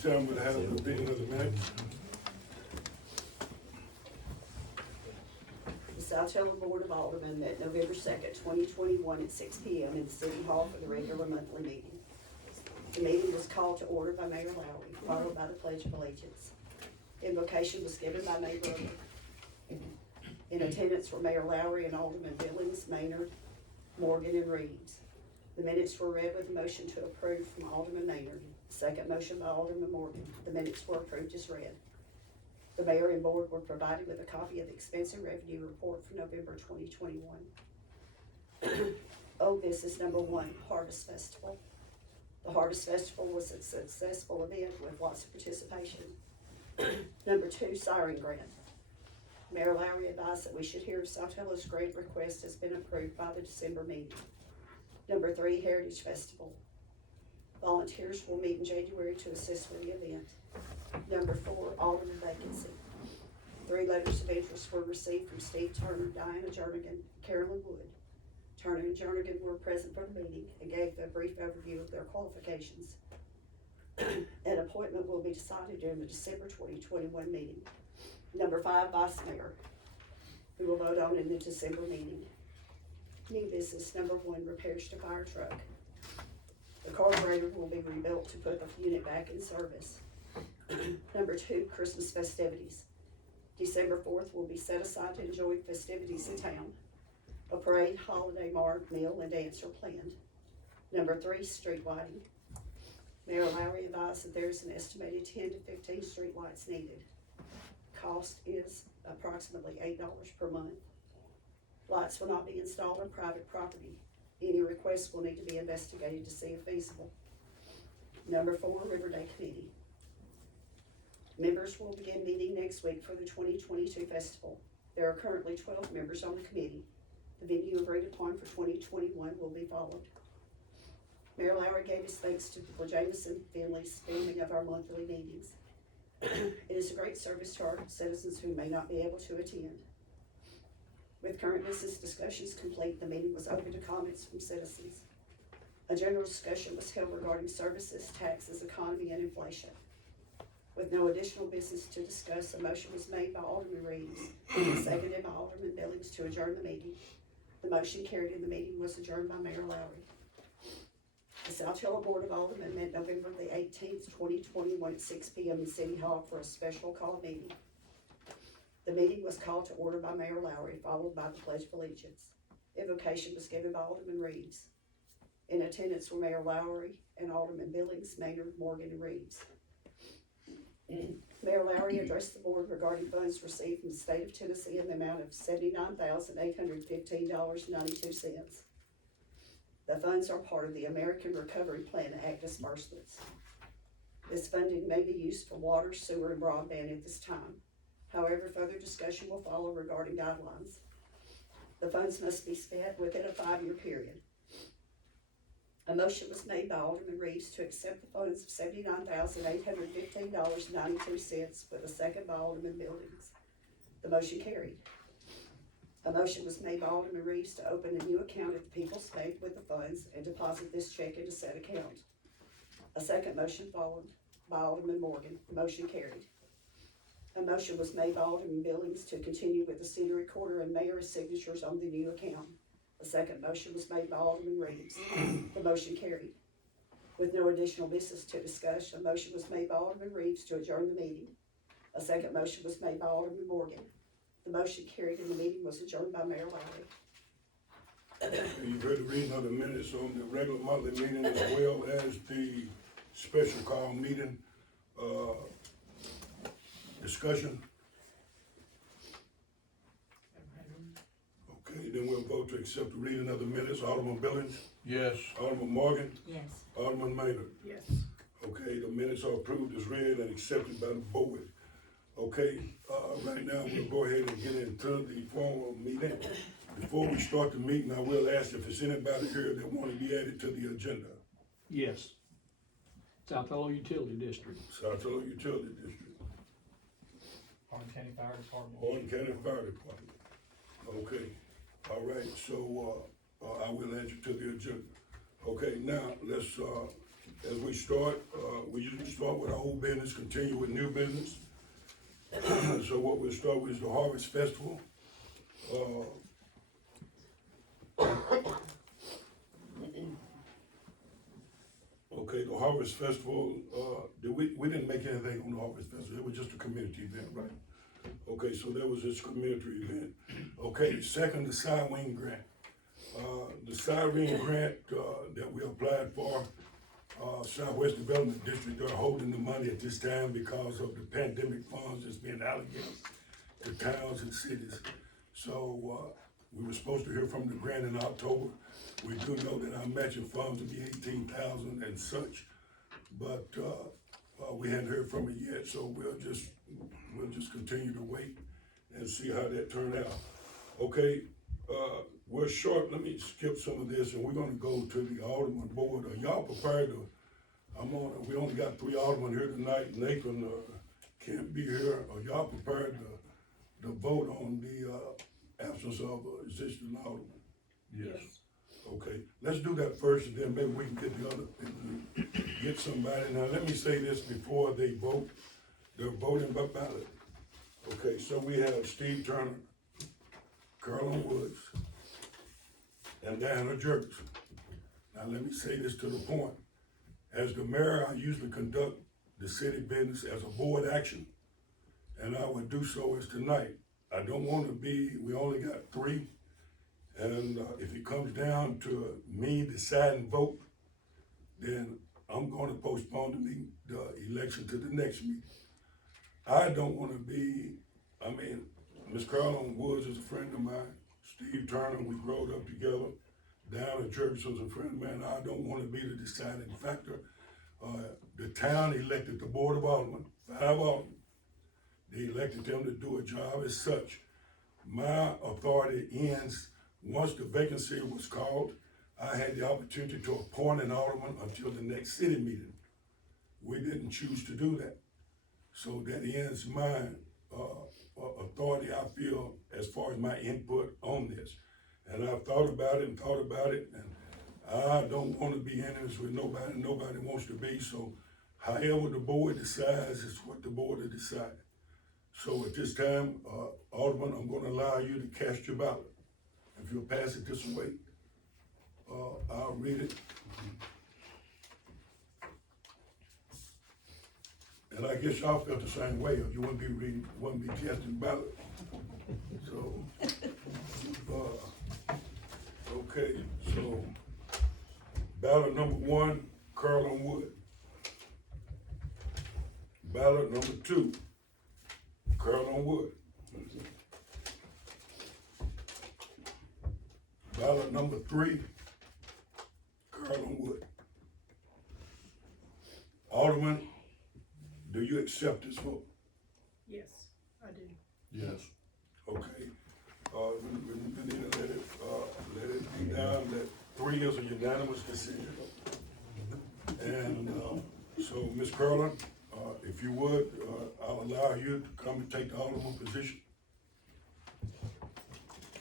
this time we'll have the reading of the minutes. The Saltillo Board of Alderman met November 2nd, 2021 at 6 p.m. in the City Hall for the regular monthly meeting. The meeting was called to order by Mayor Lowry, followed by the Pledge of Allegiance. Invocation was given by Mayor Broadband. In attendance were Mayor Lowry and Alderman Billings, Maynard, Morgan, and Reeves. The minutes were read with a motion to approve from Alderman Maynard. Second motion by Alderman Morgan. The minutes were approved as read. The mayor and board were provided with a copy of the expense and revenue report for November 2021. Old business number 1, Harvest Festival. The Harvest Festival was a successful event with lots of participation. Number 2, Siren Grant. Mayor Lowry advised that we should hear if Saltillo's grant request has been approved by the December meeting. Number 3, Heritage Festival. Volunteers will meet in January to assist with the event. Number 4, Alderman Vacancy. 3 letters of interest were received from Steve Turner, Diana Jernigan, Carolyn Wood. Turner and Jernigan were present for the meeting and gave a brief overview of their qualifications. An appointment will be decided during the December 2021 meeting. Number 5, Vice Mayor, who will vote on in the December meeting. New business number 1, repairs to fire truck. The carburetor will be rebuilt to put the unit back in service. Number 2, Christmas festivities. December 4th will be set aside to enjoy festivities in town. A parade, holiday mart, meal, and dance are planned. Number 3, street lighting. Mayor Lowry advised that there's an estimated 10 to 15 street lights needed. Cost is approximately $8 per month. Lights will not be installed on private property. Any requests will need to be investigated to see if feasible. Number 4, River Day Committee. Members will begin meeting next week for the 2022 festival. There are currently 12 members on the committee. The venue agreed upon for 2021 will be followed. Mayor Lowry gave his thanks to the Jameson family's filming of our monthly meetings. It is a great service to our citizens who may not be able to attend. With current business discussions complete, the meeting was open to comments from citizens. A general discussion was held regarding services, taxes, economy, and inflation. With no additional business to discuss, a motion was made by Alderman Reeves and seconded by Alderman Billings to adjourn the meeting. The motion carried and the meeting was adjourned by Mayor Lowry. The Saltillo Board of Aldermen met November the 18th, 2021 at 6 p.m. in City Hall for a special call meeting. The meeting was called to order by Mayor Lowry, followed by the Pledge of Allegiance. Invocation was given by Alderman Reeves. In attendance were Mayor Lowry and Alderman Billings, Maynard, Morgan, and Reeves. Mayor Lowry addressed the board regarding funds received from the state of Tennessee in the amount of $79,815.92. The funds are part of the American Recovery Plan Act disbursements. This funding may be used for water, sewer, and broadband at this time. However, further discussion will follow regarding guidelines. The funds must be spent within a 5-year period. A motion was made by Alderman Reeves to accept the funds of $79,815.92 with a second by Alderman Billings. The motion carried. A motion was made by Alderman Reeves to open a new account at the People's Bank with the funds and deposit this check into said account. A second motion followed by Alderman Morgan. The motion carried. A motion was made by Alderman Billings to continue with the city recorder and mayor's signatures on the new account. A second motion was made by Alderman Reeves. The motion carried. With no additional business to discuss, a motion was made by Alderman Reeves to adjourn the meeting. A second motion was made by Alderman Morgan. The motion carried and the meeting was adjourned by Mayor Lowry. You've heard the reading of the minutes on the regular monthly meeting as well as the special call meeting. Discussion. Okay, then we'll vote to accept the reading of the minutes. Alderman Billings? Yes. Alderman Morgan? Yes. Alderman Maynard? Yes. Okay, the minutes are approved as read and accepted by the board. Okay, right now we'll go ahead and get into the formal meeting. Before we start the meeting, I will ask if there's anybody here that want to be added to the agenda. Yes. Saltillo Utility District. Saltillo Utility District. Horn County Fire Department. Horn County Fire Department. Okay, all right, so I will add you to the agenda. Okay, now let's as we start, we usually start with our old business, continue with new business. So what we'll start with is the Harvest Festival. Okay, the Harvest Festival, we didn't make anything on the Harvest Festival, it was just a community event, right? Okay, so there was this community event. Okay, second, the Siren Grant. The Siren Grant, that we applied for, Southwest Development District are holding the money at this time because of the pandemic funds that's being allocated to towns and cities. So, we were supposed to hear from the grant in October. We do know that our matching funds will be 18,000 and such, but, we hadn't heard from it yet, so we'll just continue to wait and see how that turned out. Okay, we're short, let me skip some of this, and we're gonna go to the Alderman board. Are y'all prepared to, we only got 3 aldermen here tonight, Nathan, can't be here. Are y'all prepared to vote on the, absence of existing alderman? Yes. Okay, let's do that first, and then maybe we can get the other, get somebody. Now, let me say this before they vote, they're voting by ballot. Okay, so we have Steve Turner, Carolyn Woods, and Diana Jervis. Now, let me say this to the point. As the mayor, I usually conduct the city business as a board action, and I would do so as tonight. I don't wanna be, we only got 3, and if it comes down to me deciding vote, then I'm gonna postpone the election to the next meeting. I don't wanna be, Ms. Carolyn Woods is a friend of mine, Steve Turner, we growed up together, Diana Jervis was a friend of mine. I don't wanna be the deciding factor. The town elected the Board of Aldermen, 5 aldermen. They elected them to do a job as such. My authority ends once the vacancy was called. I had the opportunity to appoint an alderman until the next city meeting. We didn't choose to do that. So that ends my authority, I feel, as far as my input on this. And I've thought about it, and I don't want to be enemies with nobody. Nobody wants to be. So however the board decides is what the board will decide. So at this time, Alderman, I'm going to allow you to cast your ballot. If you'll pass it this way, I'll read it. And I guess y'all felt the same way, or you wouldn't be reading, wouldn't be casting ballot. So, okay, so ballot number 1, Carolyn Wood. Ballot number 2, Carolyn Wood. Ballot number 3, Carolyn Wood. Alderman, do you accept this vote? Yes, I do. Yes. Okay, we need to let it be down that 3 is a unanimous decision. And, so Ms. Carolyn, if you would, I'll allow you to come and take the alderman position.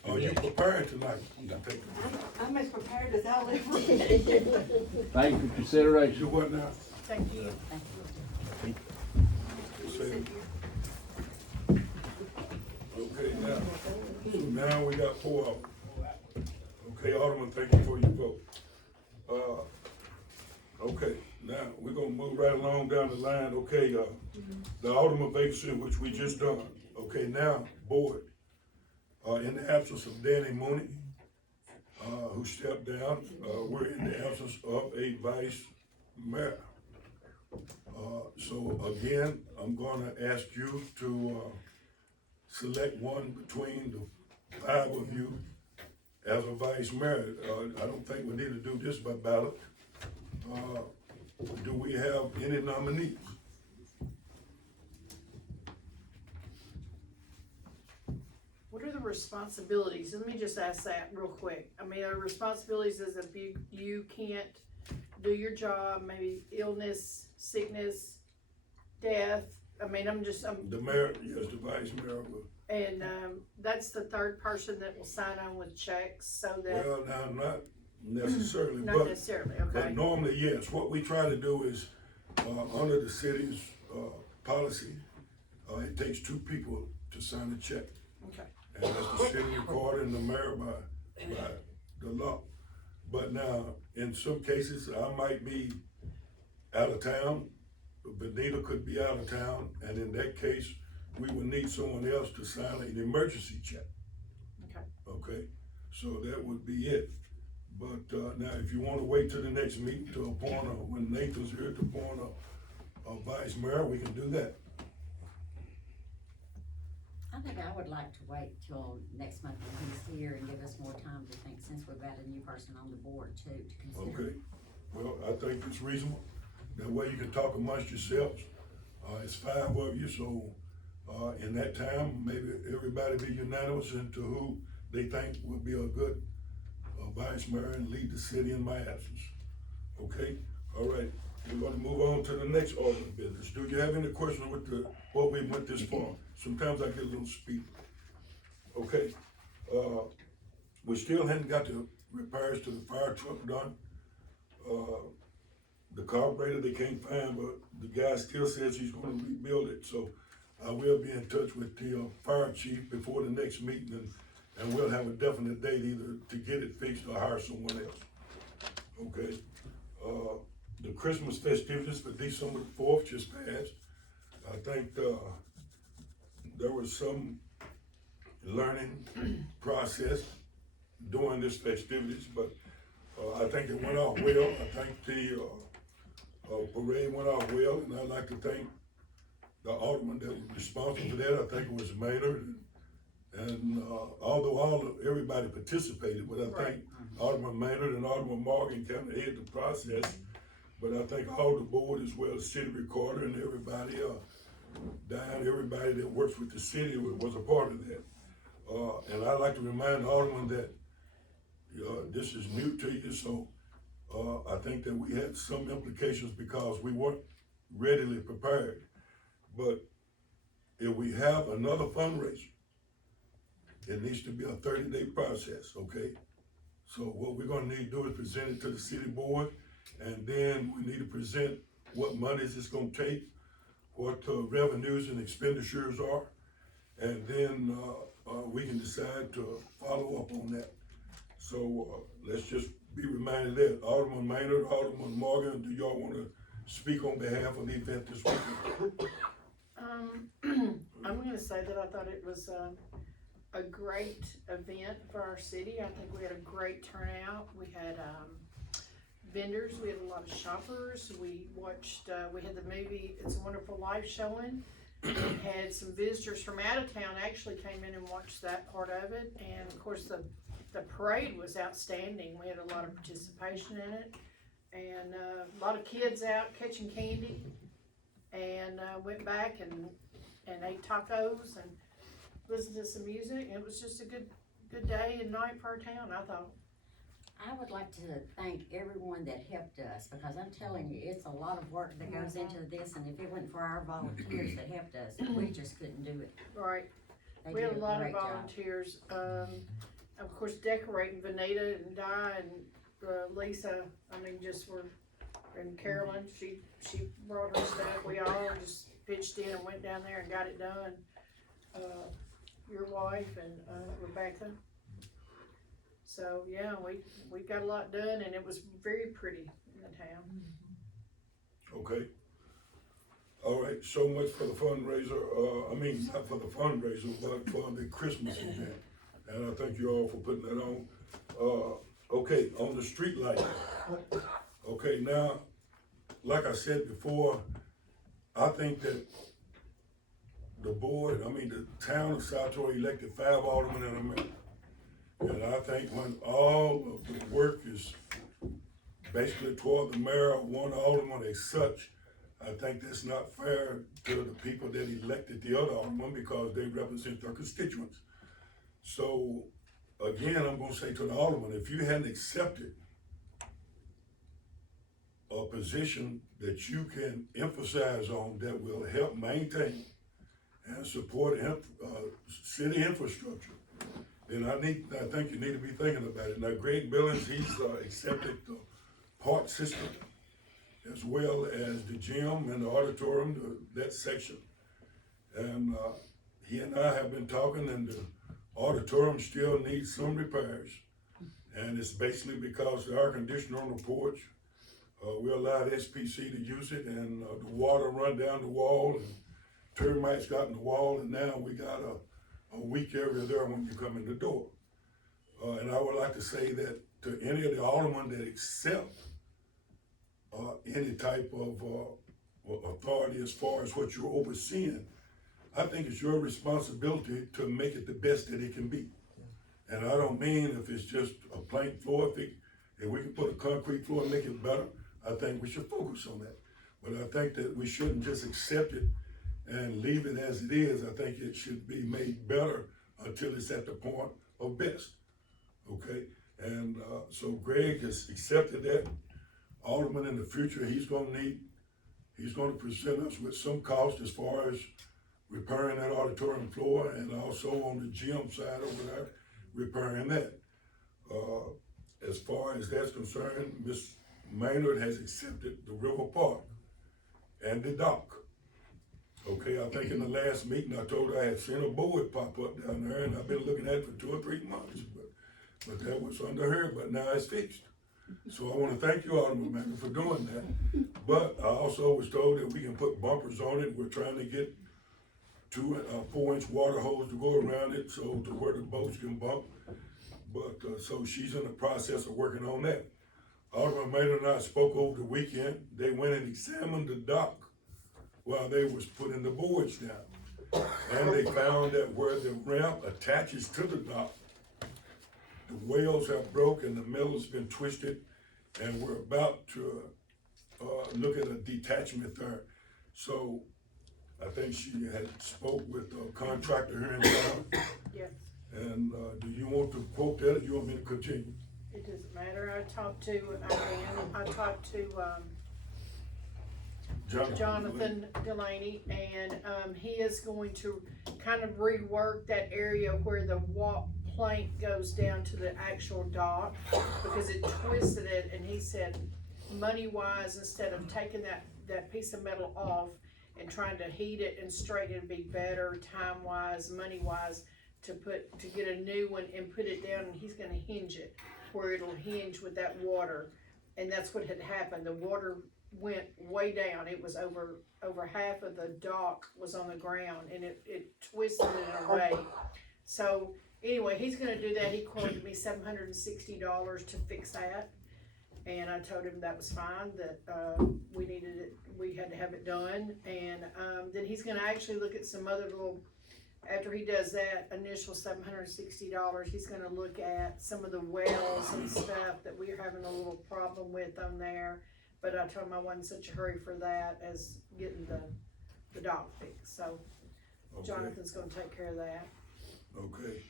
Are you prepared tonight to take the position? I'm as prepared as I'll ever be. Thank you for consideration. You what now? Thank you. Say- Okay, now we got 4 of them. Okay, Alderman, thank you for your vote. Okay, now we're gonna move right along down the line. Okay, the Alderman vacancy, which we just done. Okay, now, board, in the absence of Danny Mooney, who stepped down, we're in the absence of a vice mayor. So again, I'm gonna ask you to, select one between the 5 of you as a vice mayor. I don't think we need to do this by ballot. Do we have any nominees? What are the responsibilities? Let me just ask that real quick. I mean, are responsibilities as if you can't do your job, maybe illness, sickness, death? I mean, The mayor, yes, the vice mayor will. and, that's the 3rd person that will sign on with checks so that, Well, now, necessarily, Not but, necessarily, but okay? normally, yes, what we try to do is, under the city's, policy, it takes two people to sign a check. Okay, And that's the city recorder and the mayor by the law. But now, in some cases, I might be out of town, Benita could be out of town, and in that case, we would need someone else to sign an emergency check, okay. okay? So that would be it. But, now, if you wanna wait till the next meeting to appoint, when Nathan's here to appoint a vice mayor, we can do that. I think I would like to wait till next month when he's here and give us more time to think, since we've got a new person on the board too, to consider. Okay, well, I think it's reasonable. That way you can talk amongst yourselves. It's 5 of you, so, in that time, maybe everybody be unanimous into who they think would be a good, vice mayor and lead the city in my absence. Okay, all right, we're gonna move on to the next order of business. Do you have any questions with what we went this far? Sometimes I get a little speedy. Okay, we still hadn't got the repairs to the fire truck done. The carburetor they can't find, but the guy still says he's gonna rebuild it, so I will be in touch with the, fire chief before the next meeting, and we'll have a definite date either to get it fixed or hire someone else. Okay, the Christmas festivities for December 4th just passed. I think, there was some learning process during this festivities, but, I think it went off well. I think the, parade went off well, and I'd like to thank the alderman that was responsible for that. I think it was Maynard, and although everybody participated, but I think Alderman Maynard and Alderman Morgan kind of headed the process. But I think all the board, as well as city recorder and everybody, Diane, everybody that works with the city was a part of that. And I'd like to remind Alderman that, this is new to you, so, I think that we had some implications because we weren't readily prepared. But if we have another fundraiser, it needs to be a 30-day process, okay? So what we're gonna need to do is present it to the city board, and then we need to present what monies it's gonna take, what revenues and expenditures are, and then, we can decide to follow up on that. So, let's just be reminded that Alderman Maynard, Alderman Morgan, do y'all wanna speak on behalf of the event this weekend? I'm gonna say that I thought it was a great event for our city. I think we had a great turnout. We had vendors, we had a lot of shoppers. We watched, we had the movie It's a Wonderful Life showing. We had some visitors from out of town actually came in and watched that part of it. And of course, the parade was outstanding. We had a lot of participation in it. And a lot of kids out catching candy. And went back and ate tacos and listened to some music. It was just a good day and night for our town, I thought. I would like to thank everyone that helped us, because I'm telling you, it's a lot of work that goes into this, and if it wasn't for our volunteers that helped us, we just couldn't do it. Right. They We did had a lot of great job. volunteers, of course, decorating, Vanita and Di and Lisa, I mean, just were, and Carolyn, she brought her stuff, we all just pitched in and went down there and got it done. Your wife and, Rebecca. So, yeah, we got a lot done, and it was very pretty in the town. Okay. All right, so much for the fundraiser, not for the fundraiser, but for the Christmas event. And I thank you all for putting that on. Okay, on the street light. Okay, now, like I said before, I think that the town of Saltillo elected 5 aldermen and a mayor. And I think when all of the work is basically toward the mayor or one alderman as such, I think that's not fair to the people that elected the other alderman because they represent their constituents. So, again, I'm gonna say to the alderman, if you hadn't accepted a position that you can emphasize on that will help maintain and support city infrastructure, then I think you need to be thinking about it. Now, Greg Billings, he's, accepted the park system as well as the gym and the auditorium, that section. And, he and I have been talking, and the auditorium still needs some repairs. And it's basically because the air conditioner on the porch, we allowed SPC to use it, and, the water run down the wall, and termites got in the wall, and now we got a weak area there when you come in the door. And I would like to say that to any of the aldermen that accept, any type of, authority as far as what you're overseeing, I think it's your responsibility to make it the best that it can be. And I don't mean if it's just a plank floor, if we can put a concrete floor and make it better, I think we should focus on that. But I think that we shouldn't just accept it and leave it as it is. I think it should be made better until it's at the point of best, okay? And, so Greg has accepted that. Alderman, in the future, he's gonna present us with some cost as far as repairing that auditorium floor, and also on the gym side over there, repairing that. As far as that's concerned, Ms. Maynard has accepted the River Park and the dock. Okay, I think in the last meeting, I told her I had seen a board pop up down there, and I've been looking at it for 2 or 3 months, but that was under her, but now it's fixed. So I wanna thank you, Alderman Maynard, for doing that. But I also was told that we can put bumpers on it. We're trying to get 4-inch water hose to go around it, so to where the boats can bump. But, so she's in the process of working on that. Alderman Maynard and I spoke over the weekend. They went and examined the dock while they was putting the boards down. And they found that where the ramp attaches to the dock, the wales have broke and the metal has been twisted, and we're about to, look at a detachment there. So I think she had spoke with the contractor here in town. Yes. And, do you want to quote that, or do you want me to continue? It doesn't matter. I talked to Jonathan Delaney, and, he is going to kind of rework that area where the plank goes down to the actual dock, because it twisted it, and he said, money-wise, instead of taking that piece of metal off and trying to heat it and straighten it, it'd be better time-wise, money-wise, to get a new one and put it down, and he's gonna hinge it where it'll hinge with that water. And that's what had happened. The water went way down. It was over half of the dock was on the ground, and it twisted it away. So anyway, he's gonna do that. He quoted me $760 to fix that. And I told him that was fine, that, we had to have it done. And, then he's gonna actually look at some other little, after he does that initial $760, he's gonna look at some of the wells and stuff that we're having a little problem with on there. But I told him I wasn't in such a hurry for that as getting the dock fixed, so Okay. Jonathan's gonna take care of that. Okay,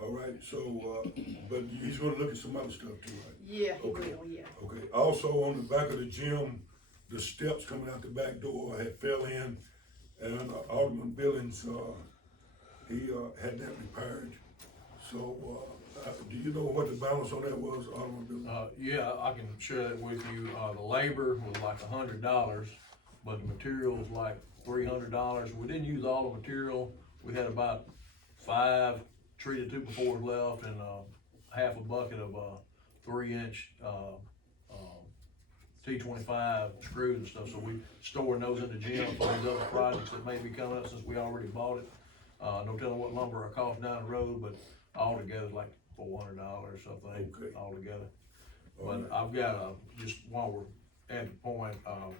all right, so, but he's gonna look at some other stuff too, right? Yeah, he Okay. will, yeah. Okay, also on the back of the gym, the steps coming out the back door had fell in, and Alderman Billings, he, had that repaired. So, do you know what the balance on that was, Alderman Billings? Yeah, I can share that with you. The labor was like $100, but the material was like $300. We didn't use all the material. We had about 5 treated 2x4s left, and half a bucket of 3-inch T25 screws and stuff. So we storing those in the gym for these other projects that may be coming up, since we already bought it. No telling what lumber will cost down the road, but all together like $400 or something. Okay. All together. All But right. I've got just while we're at the point,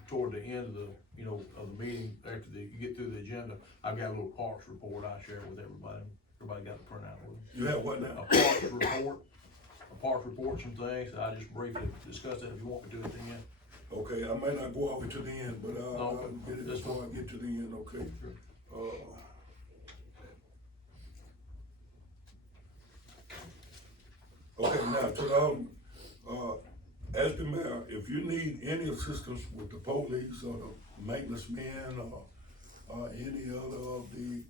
toward the end of the meeting, after you get through the agenda, I've got a little parks report I share with everybody. Everybody got the printout with them. You have what A now? parks report, some things. I just briefly discussed that if you want me to at the end. Okay, I might not go all the way to the end, but I'll Okay, get it that's before I fine. get to the end, okay? Okay, now to the Alderman, as the mayor, if you need any assistance with the police or the maintenance men or any other of the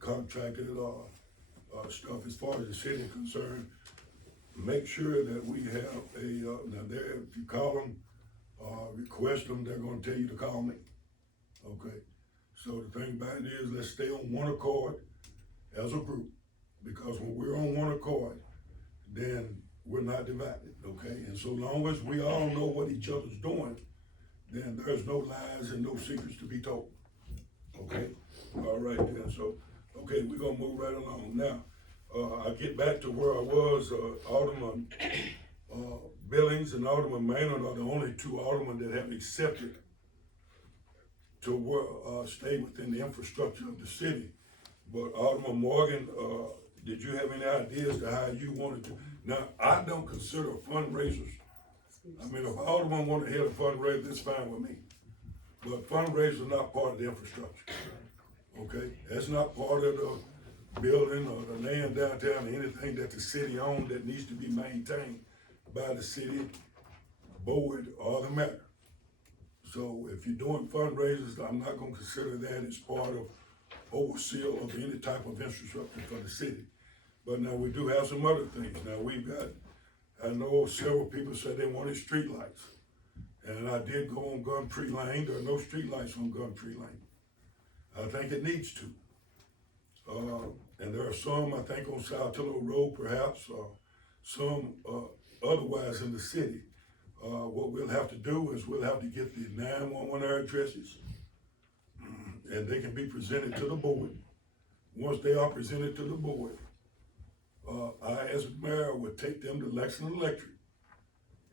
contracted or stuff as far as the city is concerned, make sure that we have now there, if you call them, request them, they're gonna tell you to call me. Okay, so the thing about it is, let's stay on one accord as a group, because when we're on one accord, then we're not divided, okay? And so long as we all know what each other's doing, then there's no lies and no secrets to be told, okay? All right then, so, okay, we're gonna move right along. Now, I get back to where I was, Alderman Billings and Alderman Maynard are the only two aldermen that have accepted to stay within the infrastructure of the city. But Alderman Morgan, did you have any ideas to how you wanted to? Now, I don't consider fundraisers. I mean, if Alderman wanted to have a fundraiser, that's fine with me. But fundraisers are not part of the infrastructure, okay? That's not part of the building or the land downtown, or anything that the city owns that needs to be maintained by the city board or the mayor. So if you're doing fundraisers, I'm not gonna consider that as part of overseal of any type of infrastructure for the city. But now we do have some other things. Now we've got, I know several people said they wanted streetlights. And I did go on Gumtree Lane, there are no streetlights on Gumtree Lane. I think it needs to. And there are some, I think on Saltillo Road perhaps, some otherwise in the city. What we'll have to do is we'll have to get the 911 addresses, and they can be presented to the board. Once they are presented to the board, I as mayor would take them to Lexington Electric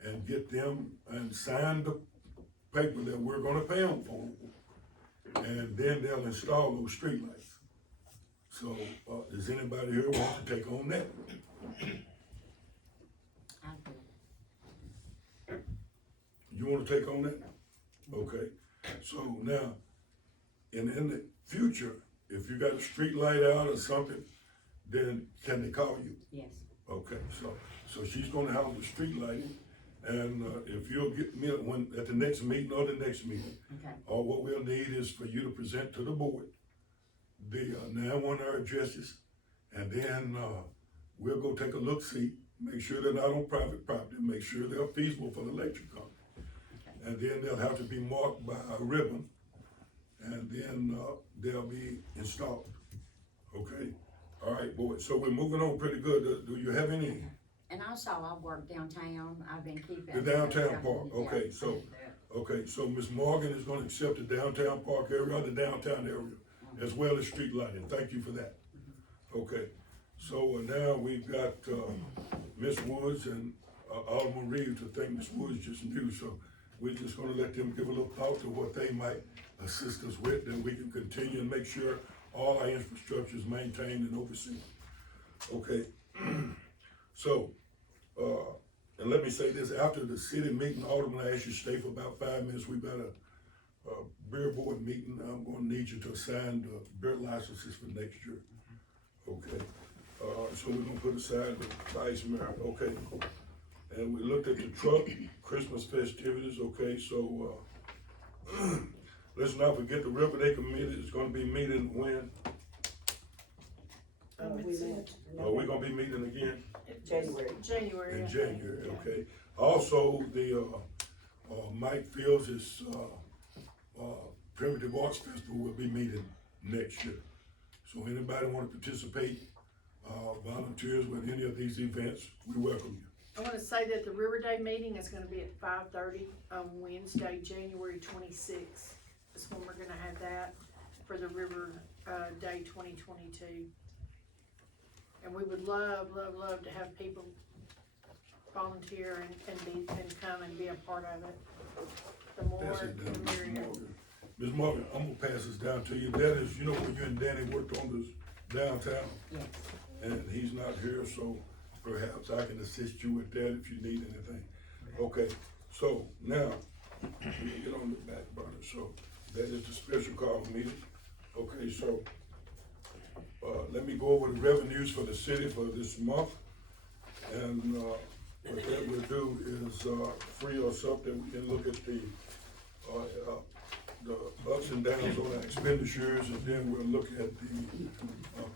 and get them and sign the paper that we're gonna pay them for. And then they'll install those streetlights. So, does anybody here want to take on that? I do. You wanna take on that? Okay, so now, in the future, if you got a street light out or something, then can they call you? Yes. Okay, so she's gonna handle the street lighting, and, if you'll get me at the next meeting or the next meeting, Okay. all what we'll need is for you to present to the board the 911 addresses, and then, we'll go take a look-see, make sure they're not on private property, make sure they're feasible for the electric company. And then they'll have to be marked by a ribbon, and then, they'll be installed, okay? All right, boy, so we're moving on pretty good. Do you have any? And also, I work downtown, I've been keeping. The downtown part, okay, so Ms. Morgan is gonna accept the downtown park area, or the downtown area, as well as street lighting. Thank you for that. Okay, so now we've got, Ms. Woods and Alderman Reeves. I think Ms. Woods just knew, so we're just gonna let them give a little thought to what they might assist us with, then we can continue and make sure all our infrastructure is maintained and overseen. Okay, so, and let me say this, after the city meeting, Alderman, I asked you to stay for about 5 minutes. We've got a beer board meeting. I'm gonna need you to assign the beer licenses for next year. Okay, so we're gonna put aside the vice mayor, okay? And we looked at the truck, Christmas festivities, okay, so, let's not forget the River Day Committee is gonna be meeting when? We met. Are we gonna be meeting again? January. In January, okay. Also, the, Mike Fields' Primitive Arts Festival will be meeting next year. So anybody wanna participate, volunteers with any of these events, we welcome you. I wanna say that the River Day meeting is gonna be at 5:30 on Wednesday, January 26th. That's when we're gonna have that for the River, Day 2022. And we would love to have people volunteer and come and be a part of it. The more, Pass it the down, Ms. merrier. Morgan. Ms. Morgan, I'm gonna pass this down to you. That is, you know, when you and Danny worked on this downtown, Yes. and he's not here, so perhaps I can assist you with that if you need anything. Okay, so now, we get on the back burner, so that is the special call meeting. Okay, so, let me go over the revenues for the city for this month. And, what that will do is, free us up that we can look at the, the ups and downs on our expenditures, and then we'll look at the,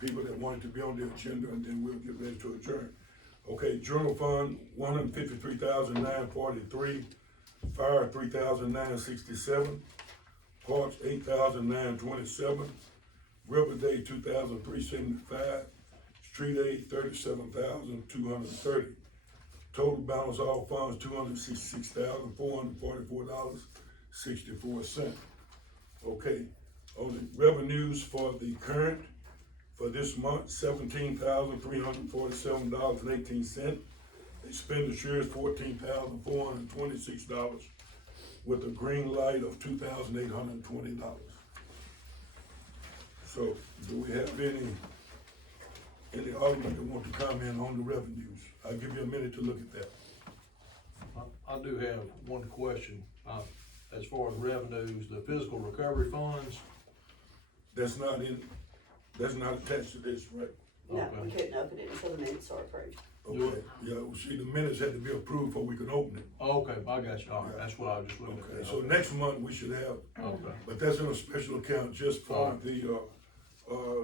people that wanted to be on the agenda, and then we'll get ready to adjourn. Okay, general fund, $153,943, fire, $3,967, parks, $8,927, River Day, $2,375, street aid, $37,230. Total balance all funds, $266,444.64. Okay, on the revenues for the current, for this month, $17,347.18. Expenditures, $14,426, with a green light of $2,820. So, do we have any alderman that want to comment on the revenues? I'll give you a minute to look at that. I do have one question, as far as revenues, the physical recovery funds, That's not attached to this, right? No, Okay. we couldn't open it until the minutes are approved. Okay, yeah, well, see, the minutes had to be approved before we could open it. okay, I got you, all right, that's what I was just looking Okay, at. so next month we should have, Okay, but that's in a special account just for Alright. the,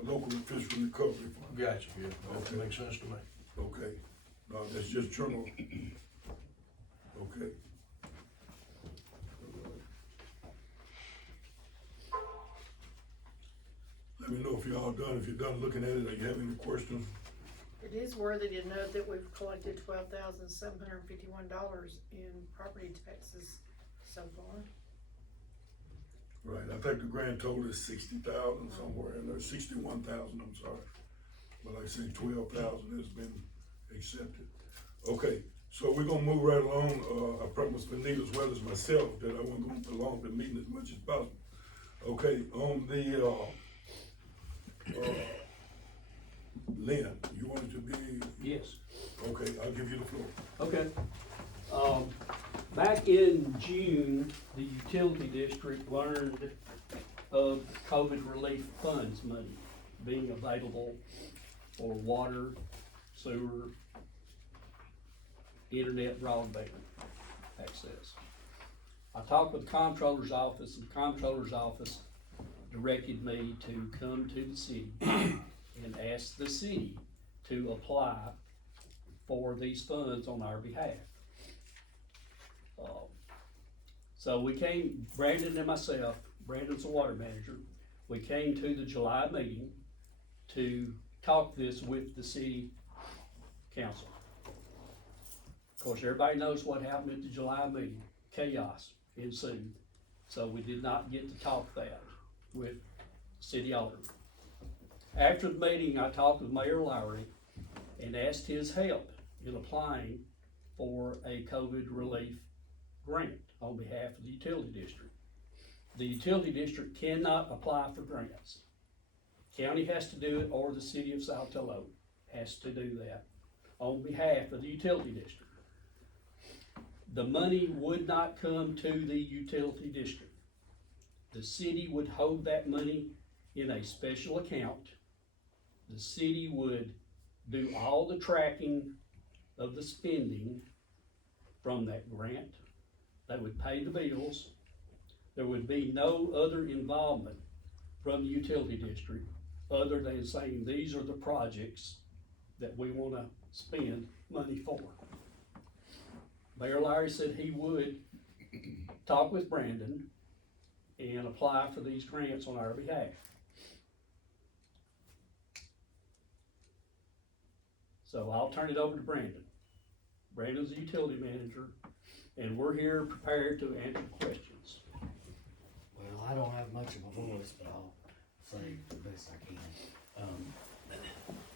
local fiscal recovery fund. got you, yeah, Okay. that makes sense to me. Okay, no, that's just general. Okay. Let me know if you're all done, if you're done looking at it, or you have any questions. It is worthy to note that we've collected $12,751 in property taxes so far. Right, I think the grand total is 60,000 somewhere, and there's 61,000, I'm sorry. But like I say, 12,000 has been accepted. Okay, so we're gonna move right along. I promised Benita as well as myself that I wasn't gonna prolong the meeting as much as possible. Okay, on the, Lynn, you wanted to be, Yes. okay, I'll give you the floor. Okay. Back in June, the utility district learned of COVID relief funds money being available for water, sewer, internet, broadband access. I talked with the comptroller's office, and the comptroller's office directed me to come to the city and ask the city to apply for these funds on our behalf. So we came, Brandon and myself, Brandon's the water manager, we came to the July meeting to talk this with the city council. Of course, everybody knows what happened at the July meeting, chaos ensued, so we did not get to talk that with city alderman. After the meeting, I talked with Mayor Lowry and asked his help in applying for a COVID relief grant on behalf of the utility district. The utility district cannot apply for grants. County has to do it, or the city of Saltillo has to do that on behalf of the utility district. The money would not come to the utility district. The city would hold that money in a special account. The city would do all the tracking of the spending from that grant. They would pay the bills. There would be no other involvement from the utility district other than saying, these are the projects that we wanna spend money for. Mayor Larry said he would talk with Brandon and apply for these grants on our behalf. So I'll turn it over to Brandon. Brandon's the utility manager, and we're here prepared to answer questions. Well, I don't have much of a voice, but I'll say the best I can.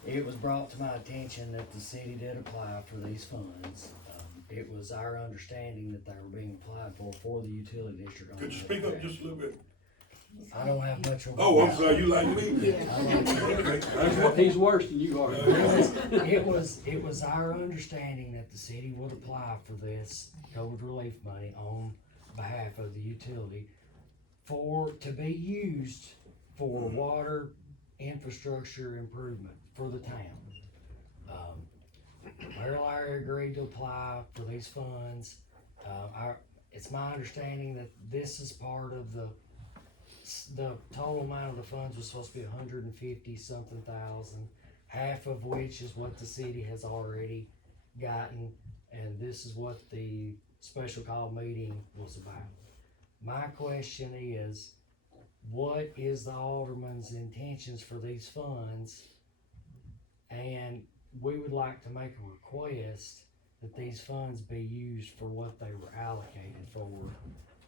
It was brought to my attention that the city did apply for these funds. It was our understanding that they were being applied for the utility district. on Could you their speak up behalf. just a little bit? I don't have much of a Oh, I'm voice. sorry, you like me? Okay. He's worse than you are. It was our understanding that the city would apply for this COVID relief money on behalf of the utility to be used for water infrastructure improvement for the town. Mayor Larry agreed to apply for these funds. It's my understanding that this is part of the the total amount of the funds was supposed to be 150-something thousand, half of which is what the city has already gotten, and this is what the special call meeting was about. My question is, what is the alderman's intentions for these funds? And we would like to make a request that these funds be used for what they were allocated for,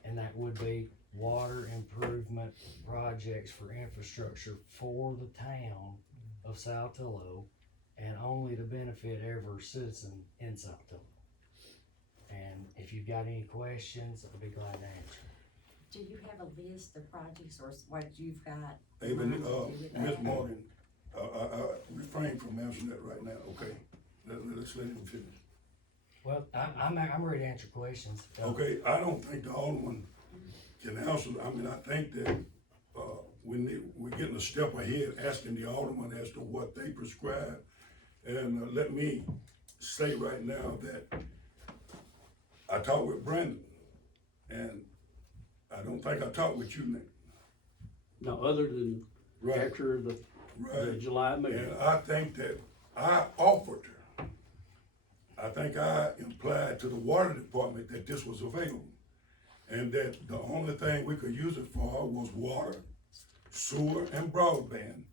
and that would be water improvement projects for infrastructure for the town of Saltillo, and only to benefit every citizen in Saltillo. And if you've got any questions, I'll be glad to answer. Do you have a list of projects or what you've got? Hey, but, planned to do with Ms. that? Morgan, I refrain from answering that right now, okay? Let's let him finish. Well, I'm ready to answer questions. Okay, I don't think the alderman can answer, I mean, I think that, we're getting a step ahead, asking the alderman as to what they prescribe. And, let me say right now that I talked with Brandon, and I don't think I talked with you, Nick. No, other than Right. after the Right. July meeting. And I think that I offered, I think I implied to the water department that this was available. And that the only thing we could use it for was water, sewer, and broadband.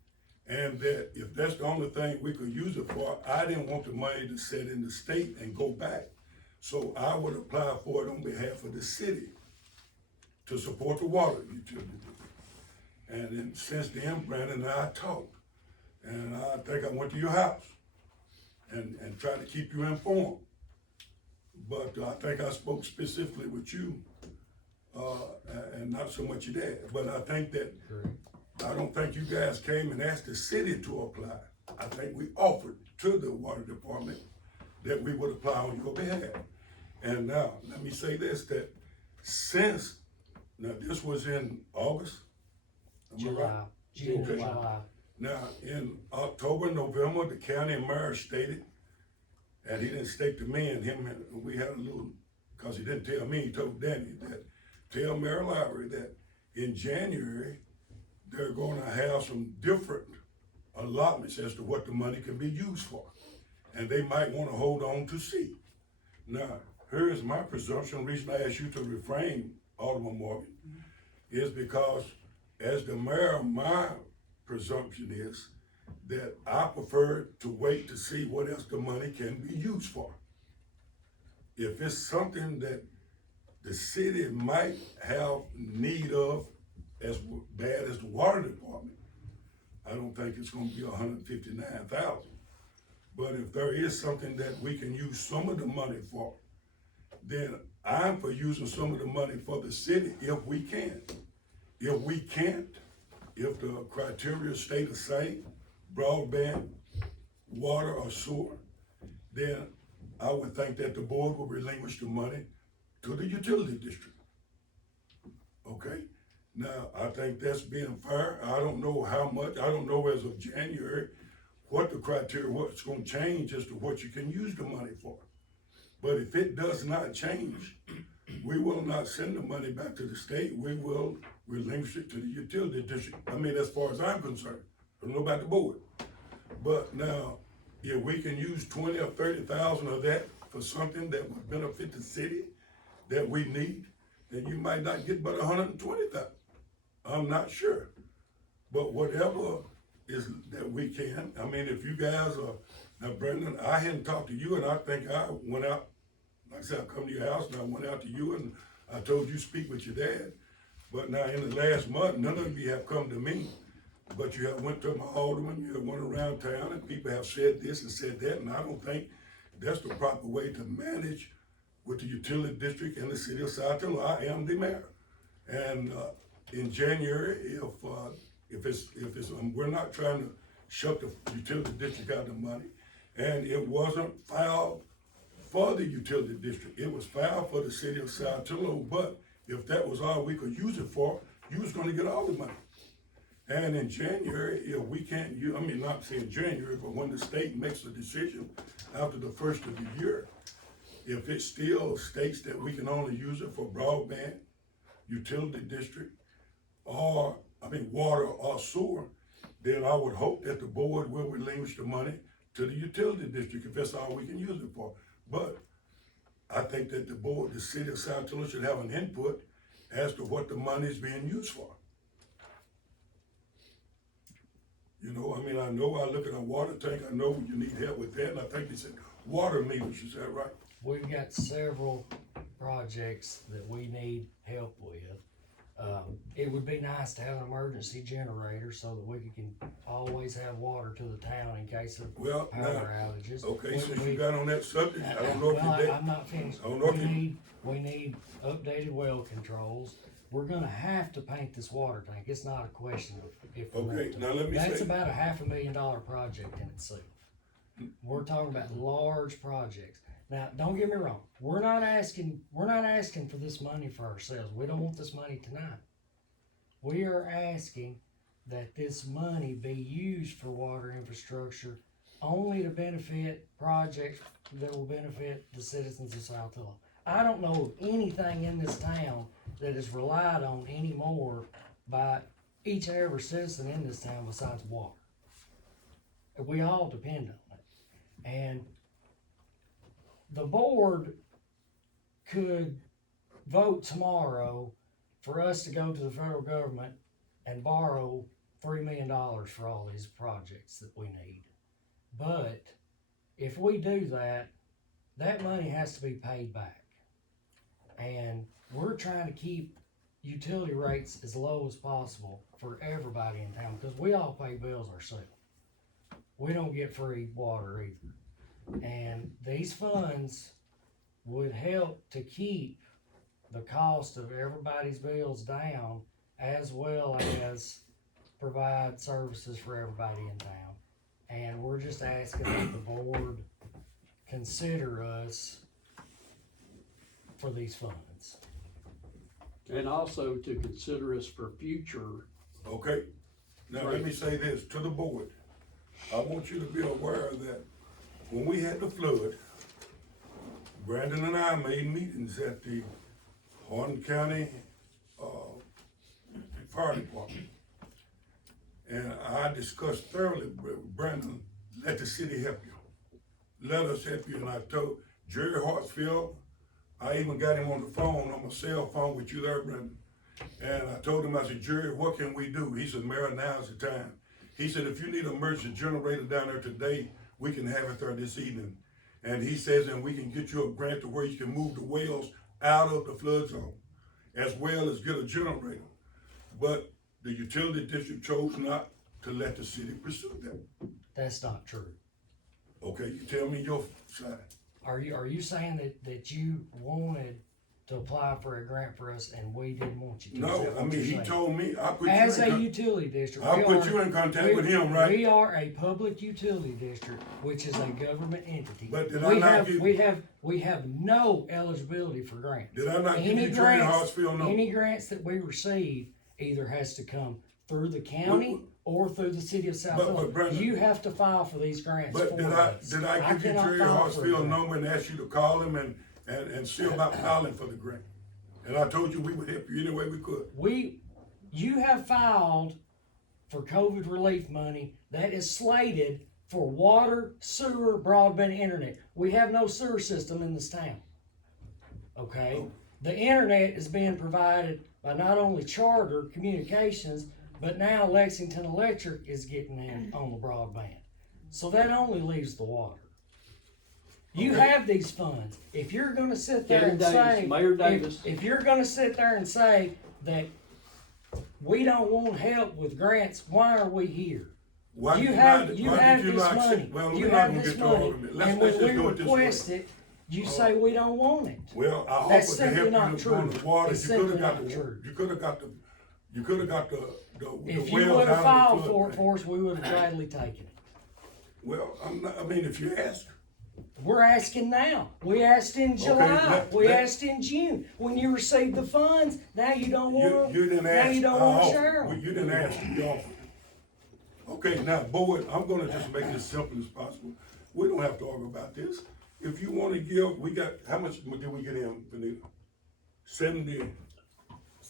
And that if that's the only thing we could use it for, I didn't want the money to sit in the state and go back. So I would apply for it on behalf of the city to support the water utility. And then since then, Brandon and I talked. And I think I went to your house and tried to keep you informed. But I think I spoke specifically with you, and not so much your dad. But I think that, I don't think you guys came and asked the city to apply. I think we offered to the water department that we would apply on your behalf. And now, let me say this, that since, now this was in August? Am I right? July, June, Okay. July. Now, in October, November, the county mayor stated, and he didn't state to me and him, and we had a little, cause he didn't tell me, he told Danny that, tell Mayor Lowry that in January, they're gonna have some different allotments as to what the money can be used for. And they might wanna hold on to see. Now, here is my presumption, reason I asked you to refrain, Alderman Morgan, is because as the mayor, my presumption is that I prefer to wait to see what else the money can be used for. If it's something that the city might have need of as bad as the water department, I don't think it's gonna be 159,000. But if there is something that we can use some of the money for, then I'm for using some of the money for the city if we can. If we can't, if the criteria stay the same, broadband, water or sewer, then I would think that the board will relinquish the money to the utility district. Okay? Now, I think that's being fair. I don't know how much, I don't know as of January what the criteria, what's gonna change as to what you can use the money for. But if it does not change, we will not send the money back to the state. We will relinquish it to the utility district. I mean, as far as I'm concerned, I don't know about the board. But now, if we can use 20 or 30,000 of that for something that would benefit the city that we need, then you might not get but 120,000. I'm not sure. But whatever is that we can, I mean, if you guys are, now Brendan, I hadn't talked to you, and I think I went out, like I said, I come to your house and I went out to you and I told you speak with your dad. But now in the last month, none of you have come to me, but you have went to my alderman, you have went around town and people have said this and said that, and I don't think that's the proper way to manage with the utility district and the city of Saltillo. I am the mayor. And in January, if it's, we're not trying to shut the utility district out of the money, and it wasn't filed for the utility district. It was filed for the city of Saltillo, but if that was all we could use it for, you was gonna get all the money. And in January, if we can't use, I mean, not saying January, but when the state makes a decision after the first of the year, if it still states that we can only use it for broadband, utility district, water or sewer, then I would hope that the board will relinquish the money to the utility district if that's all we can use it for. But I think that the board, the city of Saltillo should have an input as to what the money is being used for. You know, I mean, I know I look at a water tank, I know you need help with that, and I think they said water meters, is that right? We've got several projects that we need help with. It would be nice to have an emergency generator so that we can always have water to the town in case of Well, power now, outages. okay, We- since we- you got on that subject, I don't know if Well, you did. I'm not finished. I don't know if you- We need updated well controls. We're gonna have to paint this water tank. It's not a question of if we want Okay, to. now let me That's say, about a $500,000 project in itself. We're talking about large projects. Now, don't get me wrong, we're not asking for this money for ourselves. We don't want this money tonight. We are asking that this money be used for water infrastructure only to benefit projects that will benefit the citizens of Saltillo. I don't know of anything in this town that is relied on anymore by each and every citizen in this town besides water. We all depend on it. And the board could vote tomorrow for us to go to the federal government and borrow $3 million for all these projects that we need. But if we do that, that money has to be paid back. And we're trying to keep utility rates as low as possible for everybody in town because we all pay bills ourselves. We don't get free water either. And these funds would help to keep the cost of everybody's bills down as well as provide services for everybody in town. And we're just asking that the board consider us for these funds. And also to consider us for future. okay, now let me say this to the board. I want you to be aware that when we had the flood, Brandon and I made meetings at the Horn County, Fire Department. And I discussed thoroughly with Brandon, let the city help you. Let us help you. And I told Jerry Hartsfield, I even got him on the phone, on my cell phone with you there, Brandon. And I told him, I said, Jerry, what can we do? He said, Mayor, now's the time. He said, if you need an emergency generator down there today, we can have it there this evening. And he says, and we can get you a grant to where you can move the wells out of the flood zone, as well as get a generator. But the utility district chose not to let the city pursue that. That's not true. Okay, you tell me your side. Are you saying that you wanted to apply for a grant for us and we didn't want you to? Is No, that I what mean, you're he saying? told me, I put As you a in, utility district, I put you in contact with him, right? We are a public utility district, which is a government entity. But did I not give- We have no eligibility for grants. Did I not give Any you Jerry grants, Hartsfield number? any grants that we receive either has to come through the county or through the city of South but Carolina. Brandon- You have to file for these grants But for did us. I give you cannot Jerry file for a Hartsfield grant. number and ask you to call him and see about filing for the grant? And I told you we would help you any way we could. You have filed for COVID relief money that is slated for water, sewer, broadband, internet. We have no sewer system in this town. Okay? The internet is being provided by not only Charter Communications, but now Lexington Electric is getting in on the broadband. So that only leaves the water. You Okay. have these funds. If you're gonna sit there Kevin and Davis, say, Mayor Davis. if you're gonna sit there and say that we don't want help with grants, why are we here? Why You did have not- you why have did you this not money. sit- Well, You we're not have gonna this get to all money, of it. and Let's when just we do it this way. request it, you say we don't want it. Well, I That's offered to simply help not you true. on the water. It's You could have simply got not the, true. you could have got the If you wells would have out filed of the for it floodplain. for us, we would have gladly taken it. Well, I mean, if you ask, We're asking now. We asked in July. We let- asked in June. When you received the funds, now you don't want you didn't ask. Now you don't I want to offered. share Well, them. you didn't ask, you offered. Okay, now, board, I'm gonna just make it as simple as possible. We don't have to argue about this. If you wanna give, we got, how much did we get in, Benita? 70,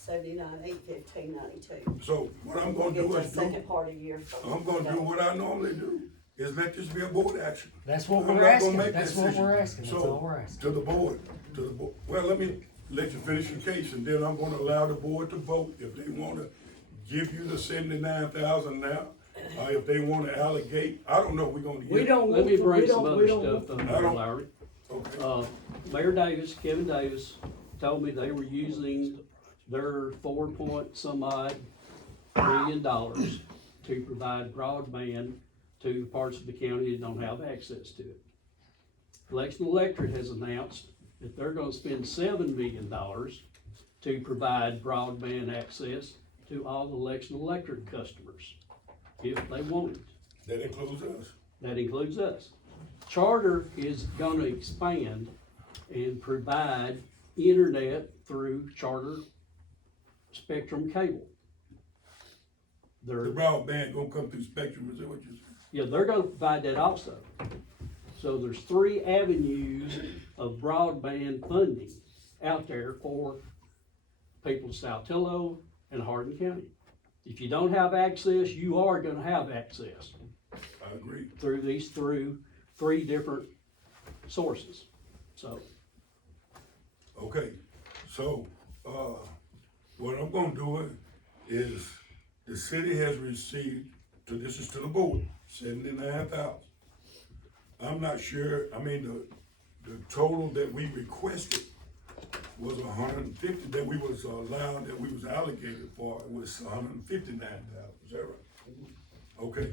$79,815.92. So what I'm gonna Get do the is second part of year. I'm gonna do what I normally do, is let this be a board action. That's what I'm we're not gonna asking, make that's that what decision. we're asking, that's So, all we're asking. To the board, well, let me let you finish your case, and then I'm gonna allow the board to vote if they wanna give you the 79,000 now, or if they wanna allocate, I don't know, we're gonna get. We don't Let want, me we bring some don't, we other don't stuff want. up I there, don't- Larry. Okay, Mayor Davis, Kevin Davis, told me they were using their $4.some-odd million to provide broadband to parts of the county that don't have access to it. Election Electric has announced that they're gonna spend $7 million to provide broadband access to all Election Electric customers, if they want it. that includes us. That includes us. Charter is gonna expand and provide internet through Charter Spectrum cable. The They're, broadband gonna come through Spectrum, is that what you said? yeah, they're gonna provide that also. So there's 3 avenues of broadband funding out there for people of Saltillo and Hardin County. If you don't have access, you are gonna have access I agree. through 3 different sources, so. Okay, so, what I'm gonna do is, the city has received, this is to the board, 79,000. I'm not sure, I mean, the total that we requested was 150, that we was allowed, that we was allocated for, was 159,000, is that right? Okay,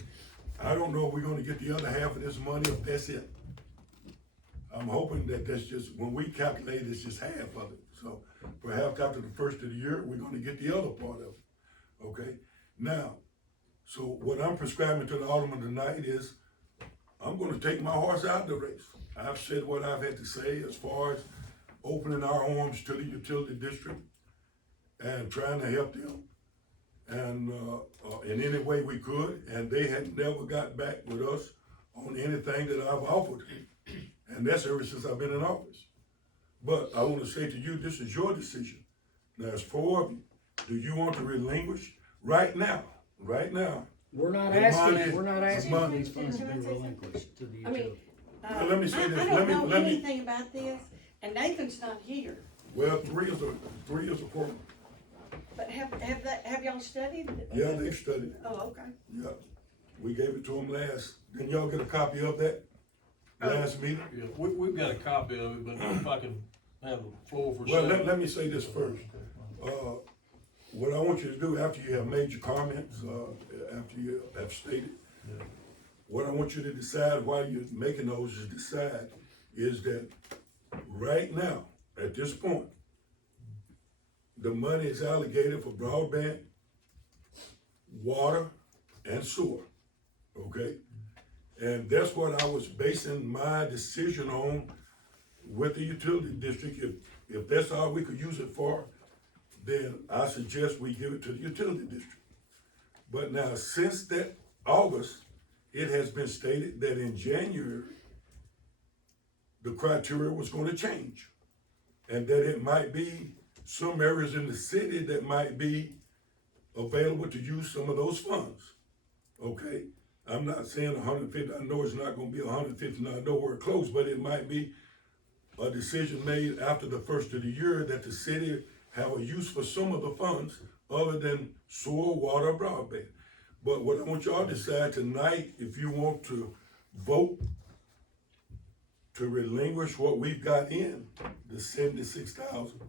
I don't know if we're gonna get the other half of this money, if that's it. I'm hoping that that's just, when we calculate, it's just half of it. So perhaps after the first of the year, we're gonna get the other part of it, okay? Now, so what I'm prescribing to the Alderman tonight is, I'm gonna take my horse out the race. I've said what I've had to say as far as opening our arms to the utility district and trying to help them. And, in any way we could, and they had never got back with us on anything that I've offered. And that's ever since I've been in office. But I wanna say to you, this is your decision. There's 4 of you. Do you want to relinquish right now? We're not The money- asking, we're not the asking money- for these funds to be relinquished to the I mean, utility. Well, let me say this. I Let me- don't know let me- anything about this, and Nathan's not here, Well, three is a quorum. but have y'all studied it? Yeah, they've studied. Oh, okay. Yeah, we gave it to them last. Didn't y'all get a copy of that last meeting? Yeah, we've got a copy of it, but if I can have the floor for a Well, second. let me say this first. What I want you to do after you have made your comments, after you have stated, what I want you to decide while you're making those is that right now, at this point, the money is allocated for broadband, water, and sewer, okay? And that's what I was basing my decision on with the utility district. If that's all we could use it for, then I suggest we give it to the utility district. But now, since that August, it has been stated that in January, the criteria was gonna change. And that it might be some areas in the city that might be available to use some of those funds, okay? I'm not saying 150, I know it's not gonna be 150, not nowhere close, but it might be a decision made after the first of the year that the city have a use for some of the funds other than sewer, water, broadband. But what I want y'all to decide tonight, if you want to vote to relinquish what we've got in, the 76,000,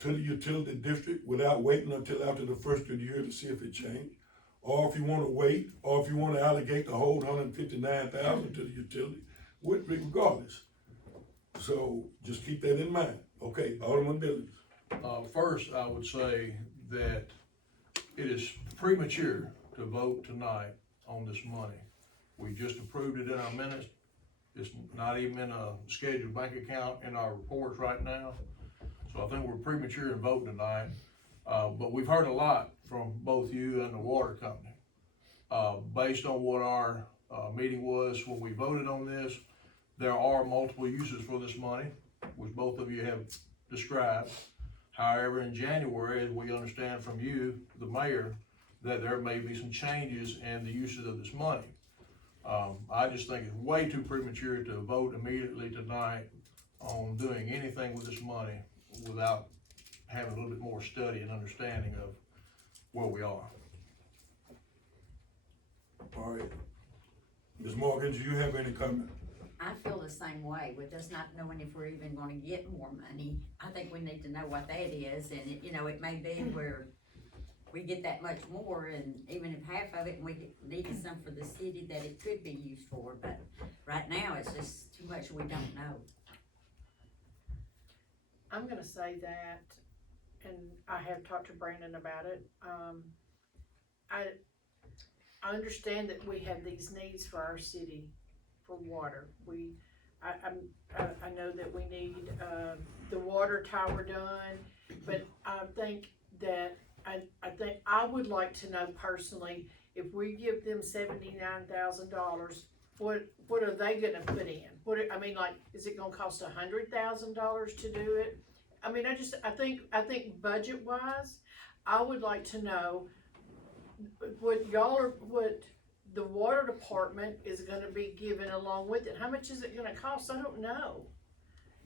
to the utility district without waiting until after the first of the year to see if it changed. Or if you wanna wait, or if you wanna allocate the whole 159,000 to the utility, regardless. So just keep that in mind. Okay, Alderman Billings. First, I would say that it is premature to vote tonight on this money. We just approved it in our minutes. It's not even in a scheduled bank account in our reports right now. So I think we're premature in voting tonight. But we've heard a lot from both you and the water company. Based on what our meeting was when we voted on this, there are multiple uses for this money, which both of you have described. However, in January, we understand from you, the mayor, that there may be some changes in the usage of this money. I just think it's way too premature to vote immediately tonight on doing anything with this money without having a little bit more study and understanding of where we are. All right. Ms. Morgan, do you have any comment? I feel the same way with us not knowing if we're even gonna get more money. I think we need to know what that is, and it, it may be where we get that much more, and even if half of it, and we needed some for the city that it could be used for, but right now, it's just too much we don't know. I'm gonna say that, and I have talked to Brandon about it, I understand that we have these needs for our city for water. I know that we need, the water tower done, but I think that, I think I would like to know personally, if we give them $79,000, what are they gonna put in? Is it gonna cost $100,000 to do it? I think budget wise, I would like to know what the water department is gonna be given along with it. How much is it gonna cost? I don't know.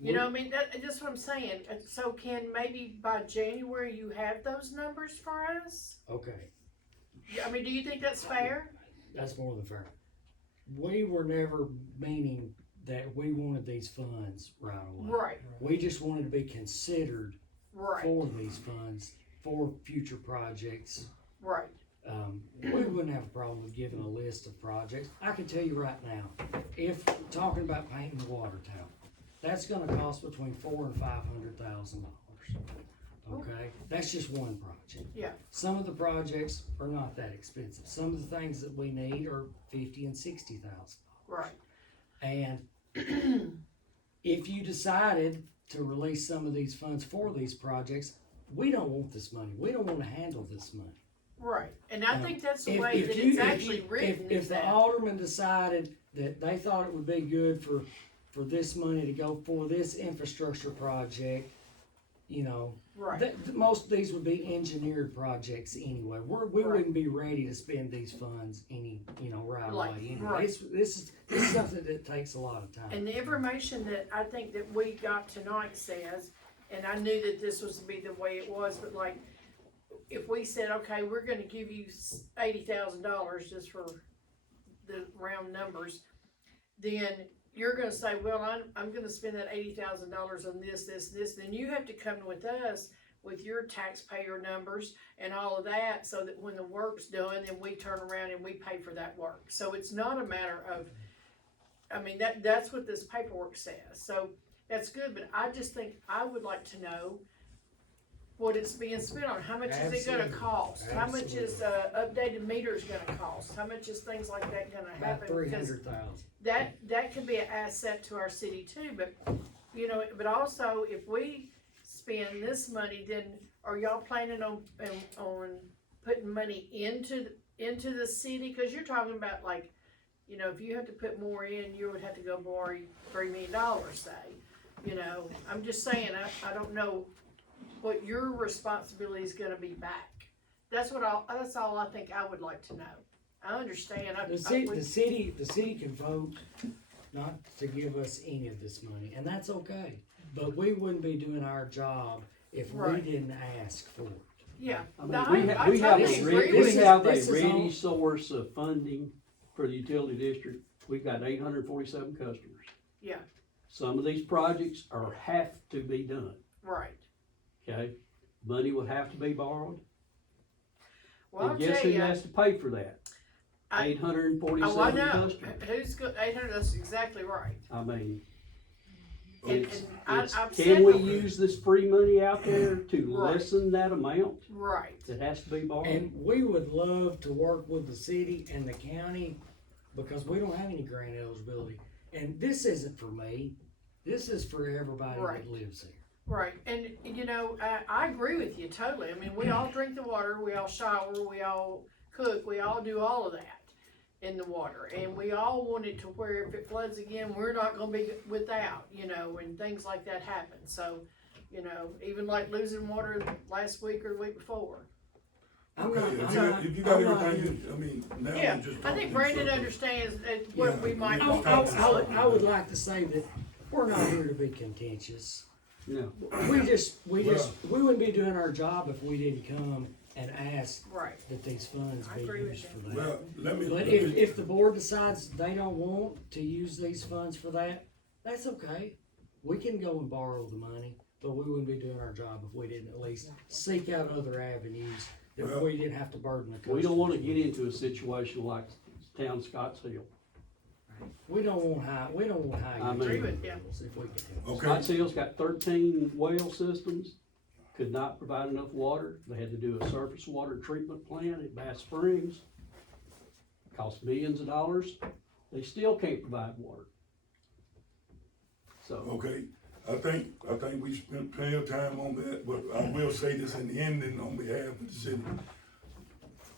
That's what I'm saying. So can maybe by January you have those numbers for us? Okay, Do you think that's fair? that's more than fair. We were never meaning that we wanted these funds right away. Right, We just wanted to be considered right, for these funds, for future projects. right, We wouldn't have a problem with giving a list of projects. I can tell you right now, if talking about painting the water tower, that's gonna cost between $400,000 and $500,000. Okay, that's just one project. yeah, Some of the projects are not that expensive. Some of the things that we need are $50,000 and $60,000. right, And if you decided to release some of these funds for these projects, we don't want this money. We don't want to handle this money. right. And I think that's the If- way if that you- it's if actually you- written, If is the that, alderman decided that they thought it would be good for this money to go for this infrastructure project, right, most of these would be engineered projects anyway. We Right. wouldn't be ready to spend these funds right Like, away. Anyway. right. This is something that takes a lot of time. and the information that I think that we got tonight says, and I knew that this was to be the way it was, but like, if we said, okay, we're gonna give you $80,000 just for the round numbers, then you're gonna say, well, I'm gonna spend that $80,000 on this, then you have to come with us with your taxpayer numbers and all of that, so that when the work's done, then we turn around and we pay for that work. So it's not a matter of, that's what this paperwork says, so that's good, but I just think I would like to know what it's being spent on. How much is it gonna Absolutely. cost? How much is, updated meters gonna cost? How much is things like that gonna About happen? Because 300,000. that could be an asset to our city too, but, but also, if we spend this money, then are y'all planning on putting money into the city? Cause you're talking about like, if you have to put more in, you would have to go borrow $3 million, say. I'm just saying, I don't know what your responsibility is gonna be back. That's all I think I would like to know. I understand. The city can vote not to give us any of this money, and that's okay. But we wouldn't be doing our job if we Right. didn't ask for it. Yeah. I mean, No, we I have totally a agree ready, with this we is- have a this is ready all- source of funding for the utility district. We've got 847 customers. Yeah. Some of these projects have to be done, Right. okay? Money will have to be borrowed. Well, I'll And guess tell who you, has to pay for that? oh, I 847 know. customers. Who's good? 800. That's exactly right. I mean, And, it's, and it's, I've can said we use this free money out there to Right. lessen that amount right. that has to be borrowed? And we would love to work with the city and the county because we don't have any grant eligibility. And this isn't for me. This is for everybody Right. that lives here. Right, and I agree with you totally. We all drink the water, we all shower, we all cook, we all do all of that in the water, and we all want it to where if it floods again, we're not gonna be without, and things like that happen. So, you know, even like losing water last week or the week before. I'm Okay, not, if I'm you, not, if you got I'm not everything, I mean, now Yeah, we're just I talking think in Brandon circles. understands what we Yeah, might yeah. want. I would like to say that we're not here to be contentious. No. We wouldn't be doing our job if we didn't come and ask Right. that these funds I be agree with used you. for that. Well, let me, But if the board decides they don't want to use these funds for that, that's okay. We can go and borrow the money, but we wouldn't be doing our job if we didn't at least seek out other avenues that Well, we didn't have to burden the customer. We don't wanna get into a situation like town Scottsdale. We don't want high I mean- utility bills if we can help. okay, Scottsdale's got 13 well systems, could not provide enough water. They had to do a surface water treatment plant at Bass Springs. Cost millions of dollars. They still can't provide water. So, okay, I think we spent plenty of time on that, but I will say this in the ending on behalf of the city.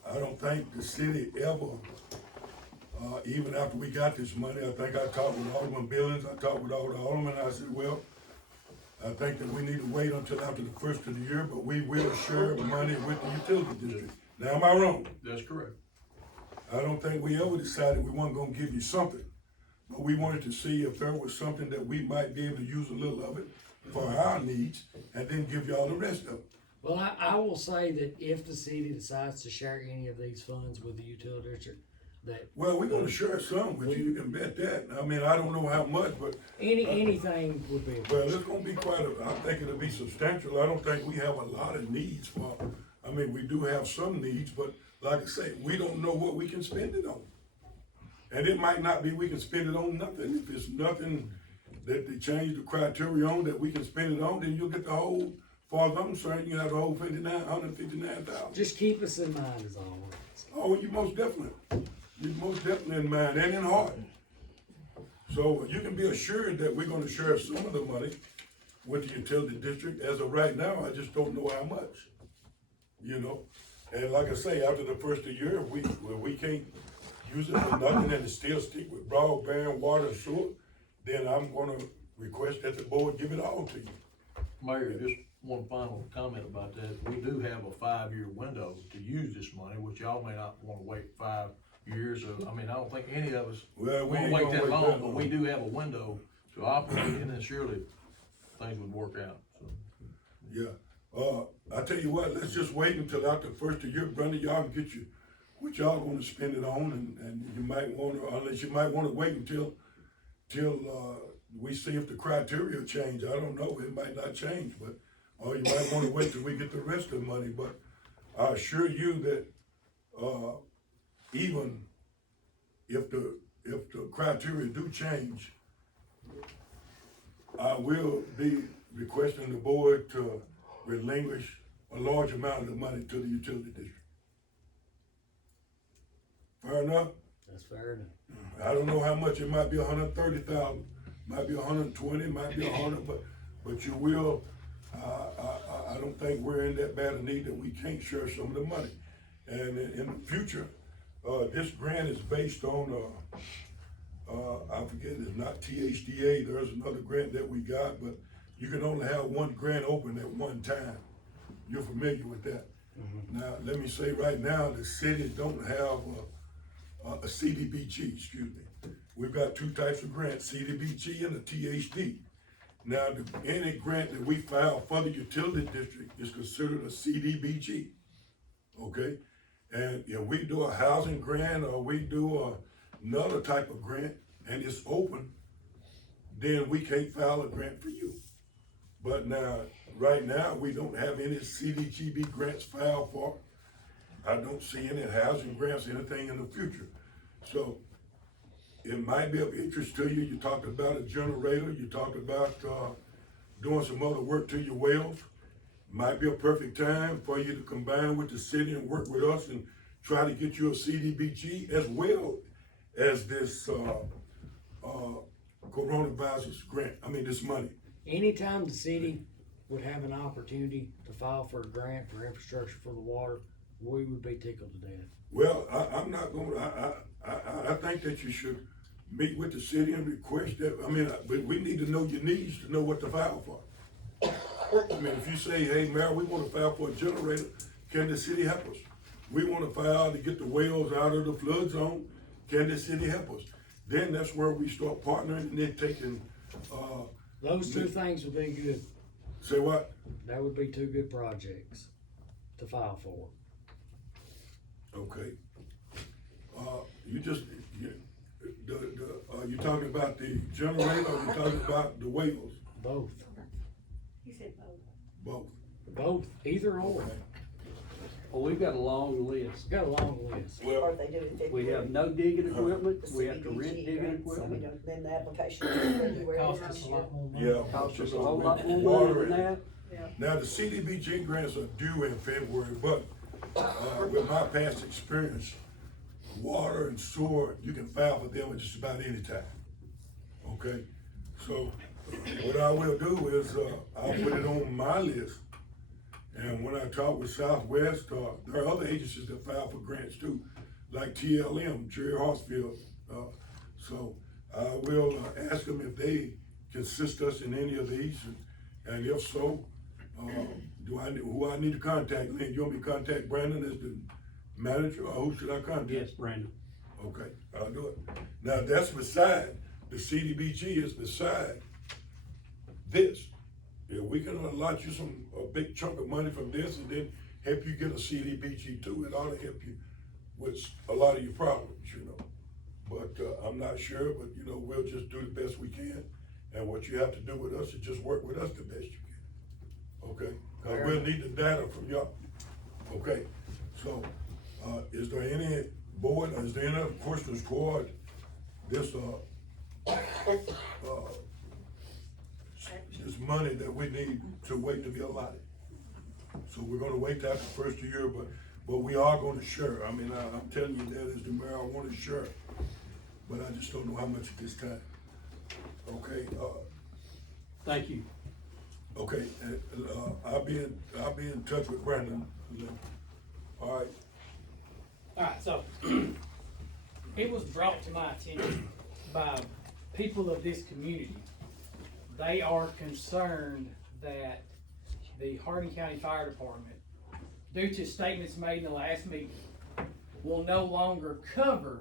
I don't think the city ever, even after we got this money, I think I talked with Alderman Billings, I talked with all the aldermen, I said, well, I think that we need to wait until after the first of the year, but we will share the money with the utility district. Now, am I wrong? That's correct. I don't think we ever decided we weren't gonna give you something, but we wanted to see if there was something that we might be able to use a little of it for our needs, and then give y'all the rest of it. Well, I will say that if the city decides to share any of these funds with the utility district, that Well, we're gonna share some with you, you can bet that. I mean, I don't know how much, but, anything would be. well, it's gonna be I think it'll be substantial. I don't think we have a lot of needs for, I mean, we do have some needs, but like I say, we don't know what we can spend it on. And it might not be we can spend it on nothing. If it's nothing that they change the criteria on that we can spend it on, then you'll get the whole, as far as I'm concerned, you have the whole $159,000. Just keep us in mind is all. Oh, you most definitely in mind and in heart. So you can be assured that we're gonna share some of the money with the utility district. As of right now, I just don't know how much, you know? And like I say, after the first of the year, we can't use it for nothing and it still stick with broadband, water, and sewer, then I'm gonna request that the board give it all to you. Mayor, just one final comment about that. We do have a 5-year window to use this money, which y'all may not wanna wait 5 years. I mean, I don't think any of us Well, we wanna ain't wait gonna that wait long, that but long. we do have a window to operate, and then surely things would work out, so. Yeah, I tell you what, let's just wait until after the first of the year, Brenda, y'all can get you, what y'all gonna spend it on, and you might wanna, unless you might wanna wait until we see if the criteria change, I don't know, it might not change, but, or you might wanna wait till we get the rest of the money, but I assure you that, even if the criteria do change, I will be requesting the board to relinquish a large amount of the money to the utility district. Fair enough? That's fair enough. I don't know how much, it might be 130,000, might be 120, might be 100, but you will, I don't think we're in that bad a need that we can't share some of the money. And in the future, this grant is based on, I forget, it's not THDA, there's another grant that we got, but you can only have one grant open at one time. You're familiar with that. Now, let me say right now, the city don't have a CDBG, excuse me. We've got two types of grants, CDBG and a THD. Now, any grant that we file for the utility district is considered a CDBG, okay? And if we do a housing grant or we do another type of grant and it's open, then we can't file a grant for you. But now, right now, we don't have any CDGB grants filed for. I don't see any housing grants, anything in the future. So it might be of interest to you. You talked about a generator, you talked about doing some other work to your wells. Might be a perfect time for you to combine with the city and work with us and try to get you a CDBG as well as this coronavirus grant, this money. Anytime the city would have an opportunity to file for a grant for infrastructure for the water, we would be tickled to death. Well, I'm not gonna, I think that you should meet with the city and request that, but we need to know your needs to know what to file for. I mean, if you say, hey, Mayor, we wanna file for a generator, can the city help us? We wanna file to get the wells out of the flood zone, can the city help us? Then that's where we start partnering and then taking, Those two things would be good. say what? That would be two good projects to file for. Okay. You just, you talking about the generator or you talking about the wells? Both. He said both. Both. Both. Either or. Well, we've got a long list. Got a long list. Or Well, they do it in We February. have no digging equipment, The we have to rent CDBG digging grants, I mean, equipment. then the application is in February Cost this us a year. lot more money. yeah. Costs us just a whole lot more water money than and- that. Now, the CDBG grants are due in February, but, with my past experience, water and sewer, you can file for them at just about any time. Okay? So, what I will do is, I'll put it on my list. And when I talk with Southwest, there are other agencies that file for grants too, like TLM, Jerry Horsfield. So I will ask them if they can assist us in any of these, and if so, who I need to contact? Lynn, you want me to contact Brandon as the manager, or who should I contact? Yes, Brandon. Okay, I'll do it. Now, that's beside, the CDBG is beside this. Yeah, we can allot you a big chunk of money from this and then help you get a CDBG too. It ought to help you with a lot of your problems, you know. But, I'm not sure, but you know, we'll just do the best we can. And what you have to do with us is just work with us the best you can. Okay? Cause we'll need the data from y'all. Okay? So, is there any board, is there any other questions toward this, this money that we need to wait to be allotted? So we're gonna wait till after the first year, but we are gonna share. I mean, I'm telling you that as the mayor, I wanna share, but I just don't know how much at this time. Okay, Thank you. okay, I'll be in touch with Brandon. All right, Alright, so, it was brought to my attention by people of this community. They are concerned that the Hardin County Fire Department, due to statements made in the last meeting, will no longer cover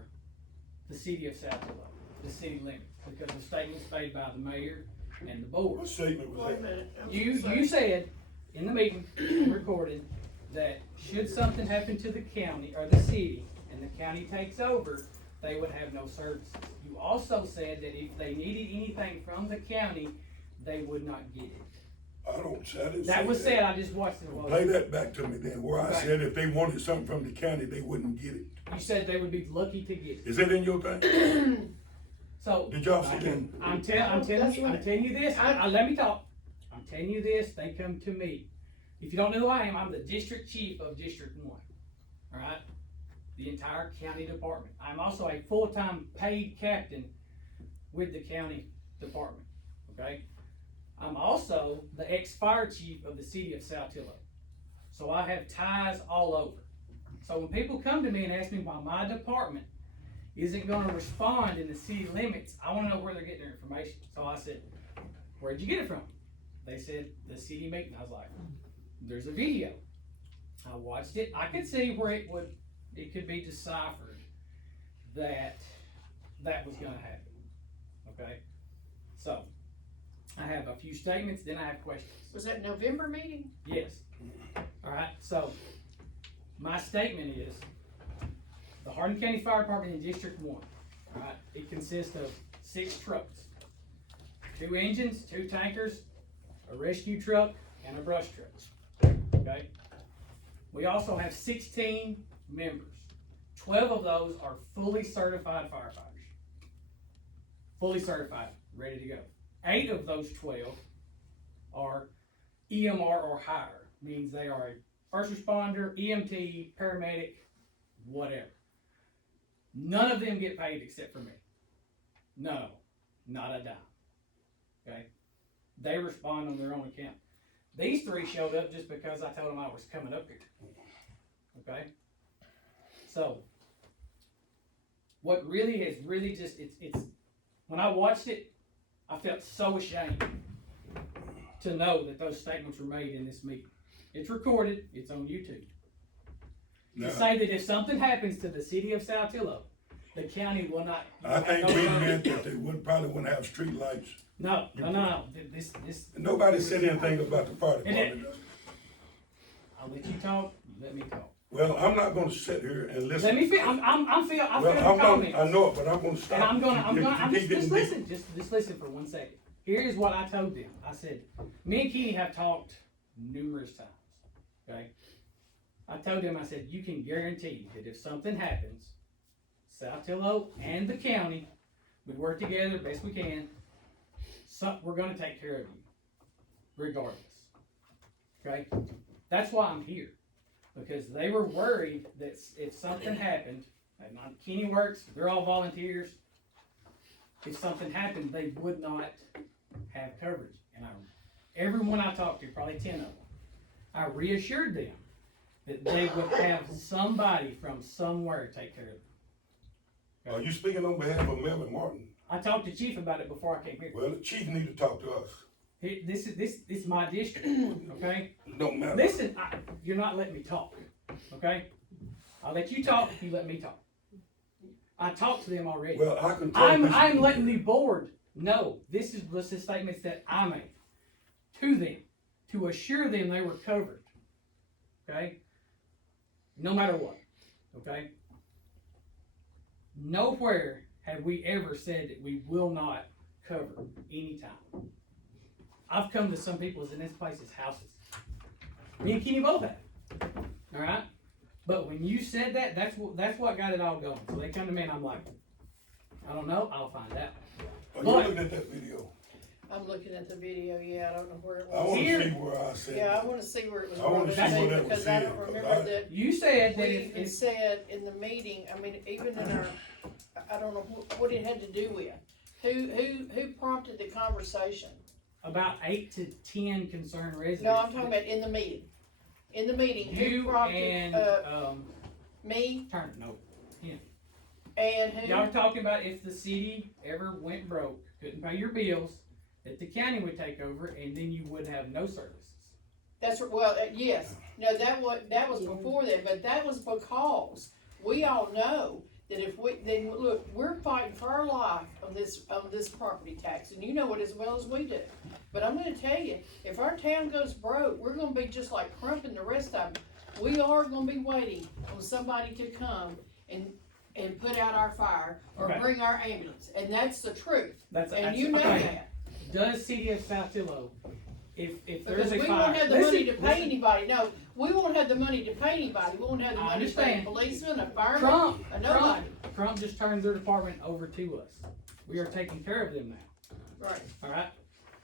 the city of Saltillo, the city limits, because of statements made by the mayor and the board. what statement was Wait a that? minute. You said in the meeting, recorded, that should something happen to the county or the city and the county takes over, they would have no services. You also said that if they needed anything from the county, they would not get it. I didn't say That was said, I just watched it. Play that back to me then, where I Okay. said if they wanted something from the county, they wouldn't get it. You said they would be lucky to get it. Is that in your thing? So. Did y'all see that? I'm telling you this, let me talk. I'm telling you this, they come to me. If you don't know who I am, I'm the district chief of District 1, alright? The entire county department. I'm also a full-time paid captain with the county department, okay? I'm also the ex-fire chief of the city of Saltillo. So I have ties all over. So when people come to me and ask me why my department isn't gonna respond in the city limits, I wanna know where they're getting their information. So I said, where'd you get it from? They said, the city meeting. I was like, there's a video. I watched it. I could see where it could be deciphered that was gonna happen, okay? So, I have a few statements, then I have questions. Was that November meeting? Yes. Alright, so, my statement is, the Hardin County Fire Department in District 1, alright, it consists of 6 trucks. 2 engines, 2 tankers, a rescue truck, and a brush truck, okay? We also have 16 members. 12 of those are fully certified firefighters. Fully certified, ready to go. 8 of those 12 are EMR or higher, means they are a first responder, EMT, paramedic, whatever. None of them get paid except for me. None of them. Not a dime. Okay? They respond on their own account. These 3 showed up just because I told them I was coming up here. Okay? So, what really has it's when I watched it, I felt so ashamed to know that those statements were made in this meeting. It's recorded, it's on YouTube. Now, To say that if something happens to the city of Saltillo, the county will not. I think we meant that they probably wouldn't have street lights. No. This, Nobody said anything about the fire department. I'll let you talk, let me talk. Well, I'm not gonna sit here and listen. Let me feel, I feel Well, the comments. I know it, but I'm gonna stop. And I'm You keep just getting listen, just listen for 1 second. Here's what I told them. I said, me and Kenny have talked numerous times, okay? I told them, I said, you can guarantee that if something happens, Saltillo and the county, we work together best we can, we're gonna take care of you, regardless, okay? That's why I'm here, because they were worried that if something happened, and Kenny works, they're all volunteers, if something happened, they would not have coverage. And everyone I talked to, probably 10 of them, I reassured them that they would have somebody from somewhere take care of them. Are you speaking on behalf of Melvin Martin? I talked to Chief about it before I came here. Well, the chief need to talk to us. This is my district, okay? No matter. Listen, you're not letting me talk, okay? I'll let you talk if you let me talk. I talked to them already. Well, I can talk. I'm letting the board know this is the statements that I made to them to assure them they were covered. Okay? No matter what. Okay? Nowhere have we ever said that we will not cover anytime. I've come to some people's in this place's houses. Me and Kenny both have. Alright? But when you said that, that's what got it all going. So they come to me and I'm like, I don't know, I'll find out. Are you looking at that video? I'm looking at the video, yeah, I don't know where it I was. wanna Here. see where I said. Yeah, I wanna see where it was I wanna brought see up, where that was because I don't said, 'cause remember that. You said that We if, even said in the meeting, I mean, even in our, I don't know what it had to do with. Who prompted the conversation? about 8 to 10 concerned residents. No, I'm talking about in the meeting. In the meeting, who you prompted, and me Turner. No, and who? y'all are talking about if the city ever went broke, couldn't pay your bills, that the county would take over, and then you would have no services. That's, well, yes, no, that was before that, but that was because we all know that if then look, we're fighting for our life on this property tax, and you know it as well as we do. But I'm gonna tell you, if our town goes broke, we're gonna be just like Crump and the rest of them. We are gonna be waiting on somebody to come and put out our fire or Okay. bring our ambulance, and that's the truth. That's And you know okay. that. Does city of Saltillo, if Because there's a we fire, won't have the money to pay listen. anybody, no, we won't have the money to pay anybody, we won't have the I money to pay a understand. policeman, a fireman, Trump, a nobody. Trump just turned their department over to us. We are taking care of them now. Right. All right,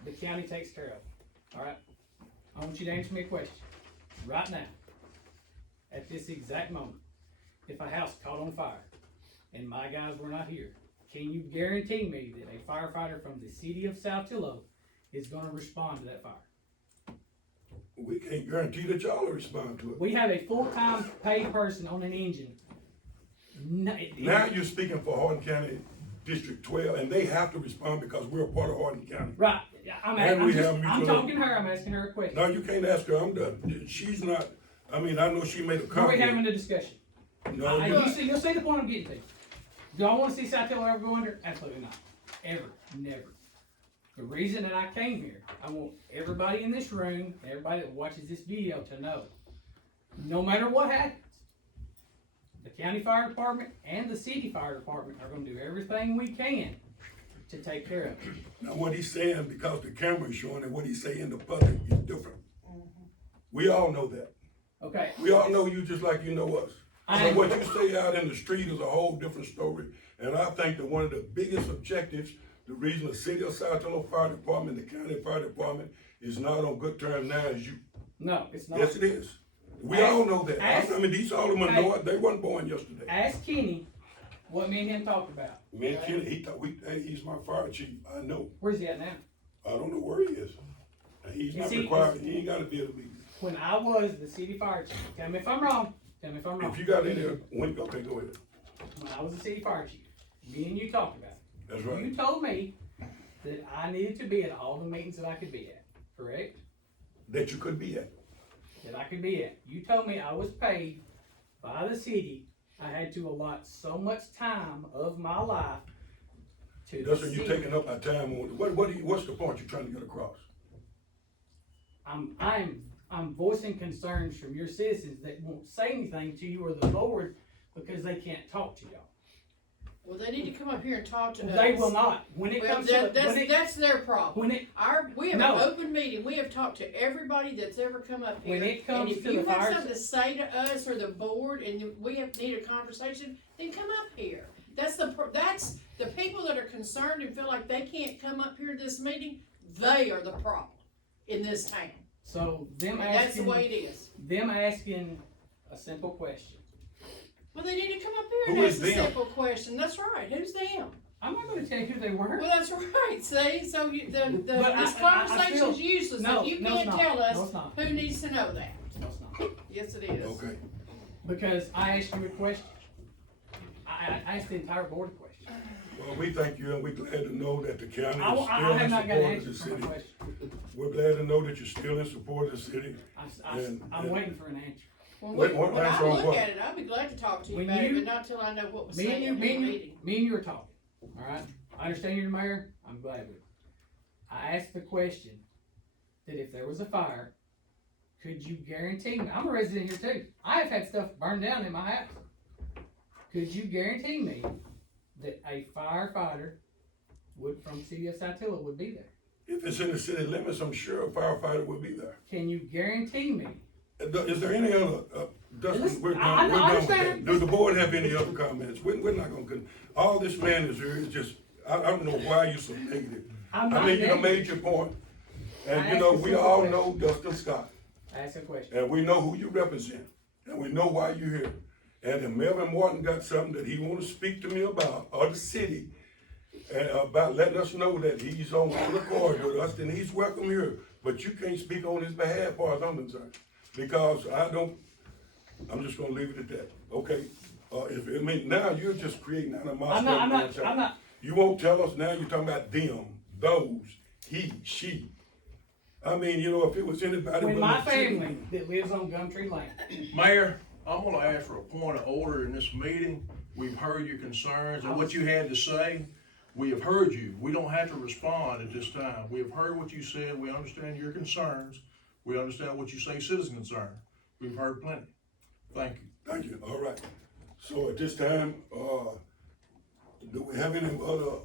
the county takes care of it. All right, I want you to answer me a question right now. At this exact moment, if a house caught on fire and my guys were not here, can you guarantee me that a firefighter from the city of Saltillo is going to respond to that fire? We can't guarantee that y'all will respond to it. We have a full-time paid person on an engine. No, Now you're speaking for Hardin County District 12, and they have to respond because we're a part of Hardin County. right? And we have I'm mutual- talking to her. I'm asking her a question. No, you can't ask her, I'm done. She's not, I mean, I know she made a Are we having comment. a discussion? No, You'll see the point I'm getting to. Do I want to see Saltillo ever go under? Absolutely not. Ever. Never. The reason that I came here, I want everybody in this room, everybody that watches this video to know, no matter what happens, the county fire department and the city fire department are going to do everything we can to take care of it. now what he's saying, because the camera is showing it, what he's saying in the public is different. We all know that. Okay. We all know you just like you know us. I- So what you say out in the street is a whole different story. And I think that one of the biggest objectives, the reason the city of Saltillo Fire Department, the county fire department is not on good terms now is you. No, it's not. Yes, it is. We all know that. ask- I mean, these aldermen hey. know it. They wasn't born yesterday. Ask Kenny what me and him talked about. Man, Kenny, he thought hey, he's my fire chief. I know. Where's he at now? I don't know where he is. He's not Is he- required. He ain't got to be able to be. When I was the city fire chief, tell me if I'm wrong. Tell me if I'm wrong. If you got any, okay, go ahead. When I was the city fire chief, me and you talked about it. That's right. You told me that I needed to be at all the meetings that I could be at correct? that you could be at. That I could be at. You told me I was paid by the city. I had to allot so much time of my life to the That's what city. you taking up our time on, what's the point you're trying to get across? I'm voicing concerns from your citizens that won't say anything to you or the board because they can't talk to y'all. Well, they need to come up here and talk to us. They will not. When it Well, comes to, that's their problem. when it, We have No. an open meeting, we have talked to everybody that's ever come up here. When it comes And if to you the have fire- something to say to us or the board and need a conversation, then come up here. That's the people that are concerned and feel like they can't come up here to this meeting, they are the problem in this town. so them And that's the asking, way it is. them asking a simple question. Well, they need to come up here and Who ask is a them? simple question. That's right. Who's them? I'm not gonna tell you who they were. Well, that's right. See, so But this conversation's useless No, if you no, it's can't not. tell No, us it's not. who needs to know that. No, it's not. Yes, it is. Okay, Because I asked you a question. I asked the entire board a question. well, we thank you, and we're glad to know that the county I is still have in not got an support of the answer for my city. question. We're glad to know that you're still in support of the city. And- I'm waiting for an answer. When, Wait, what when answer I on look what? at it, I'll be glad to talk to you When about it, you- but not till I know what was Me said and you, in the me and you, meeting. me and you are talking, alright? I understand you're the mayor, I'm glad with it. I asked the question, that if there was a fire, could you guarantee me, I'm a resident here too, I have had stuff burned down in my house. Could you guarantee me that a firefighter from city of Saltillo would be there? If it's in the city limits, I'm sure a firefighter will be there. Can you guarantee me? Is there any other, Dustin, Listen, we're I done with understand. that. Does the board have any other comments? We're not gonna, all this man is here is just, I don't know why you're so negative. I'm I not mean, you done negative. made your point, I and you asked know, a we simple all question. know Dustin Scott, Ask a question. and we know who you represent, and we know why you're here. And if Melvin Martin got something that he wanna speak to me about, or the city, and about letting us know that he's on full accord with us, then he's welcome here. But you can't speak on his behalf, as far as I'm concerned, because I'm just gonna leave it at that, okay? Now you're just creating animosity. I'm not. You won't tell us now, you're talking about them, those, he, she. I mean, you know, if it was anybody. When but my the city- family that lives on Gumtree Lane, Mayor, I'm gonna ask for a point of order in this meeting. We've heard your concerns and what you had to say. We have heard you. We don't have to respond at this time. We have heard what you said. We understand your concerns. We understand what you say citizen concern. We've heard plenty. Thank you. Thank you, all right. So at this time, do we have any other,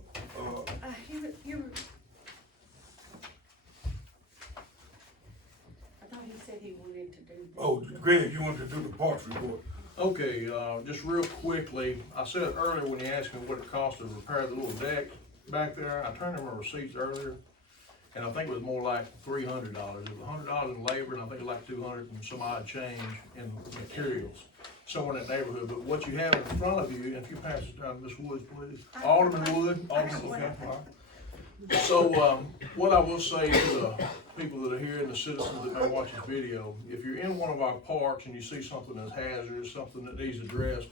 I thought he said he wanted to do. oh, Greg, you wanted to do the parks report? Okay, just real quickly, I said earlier when you asked me what it cost to repair the little deck back there, I turned in my receipts earlier, and I think it was more like $300. It was $100 in labor, and I think it was like 200 and some odd change in materials, somewhere in that neighborhood. But what you have in front of you, if you pass it down, Ms. Woods, please. Alderman Wood, Alderman, okay, all right. So, what I will say to the people that are here and the citizens that may watch this video, if you're in one of our parks and you see something that's hazardous, something that needs addressed,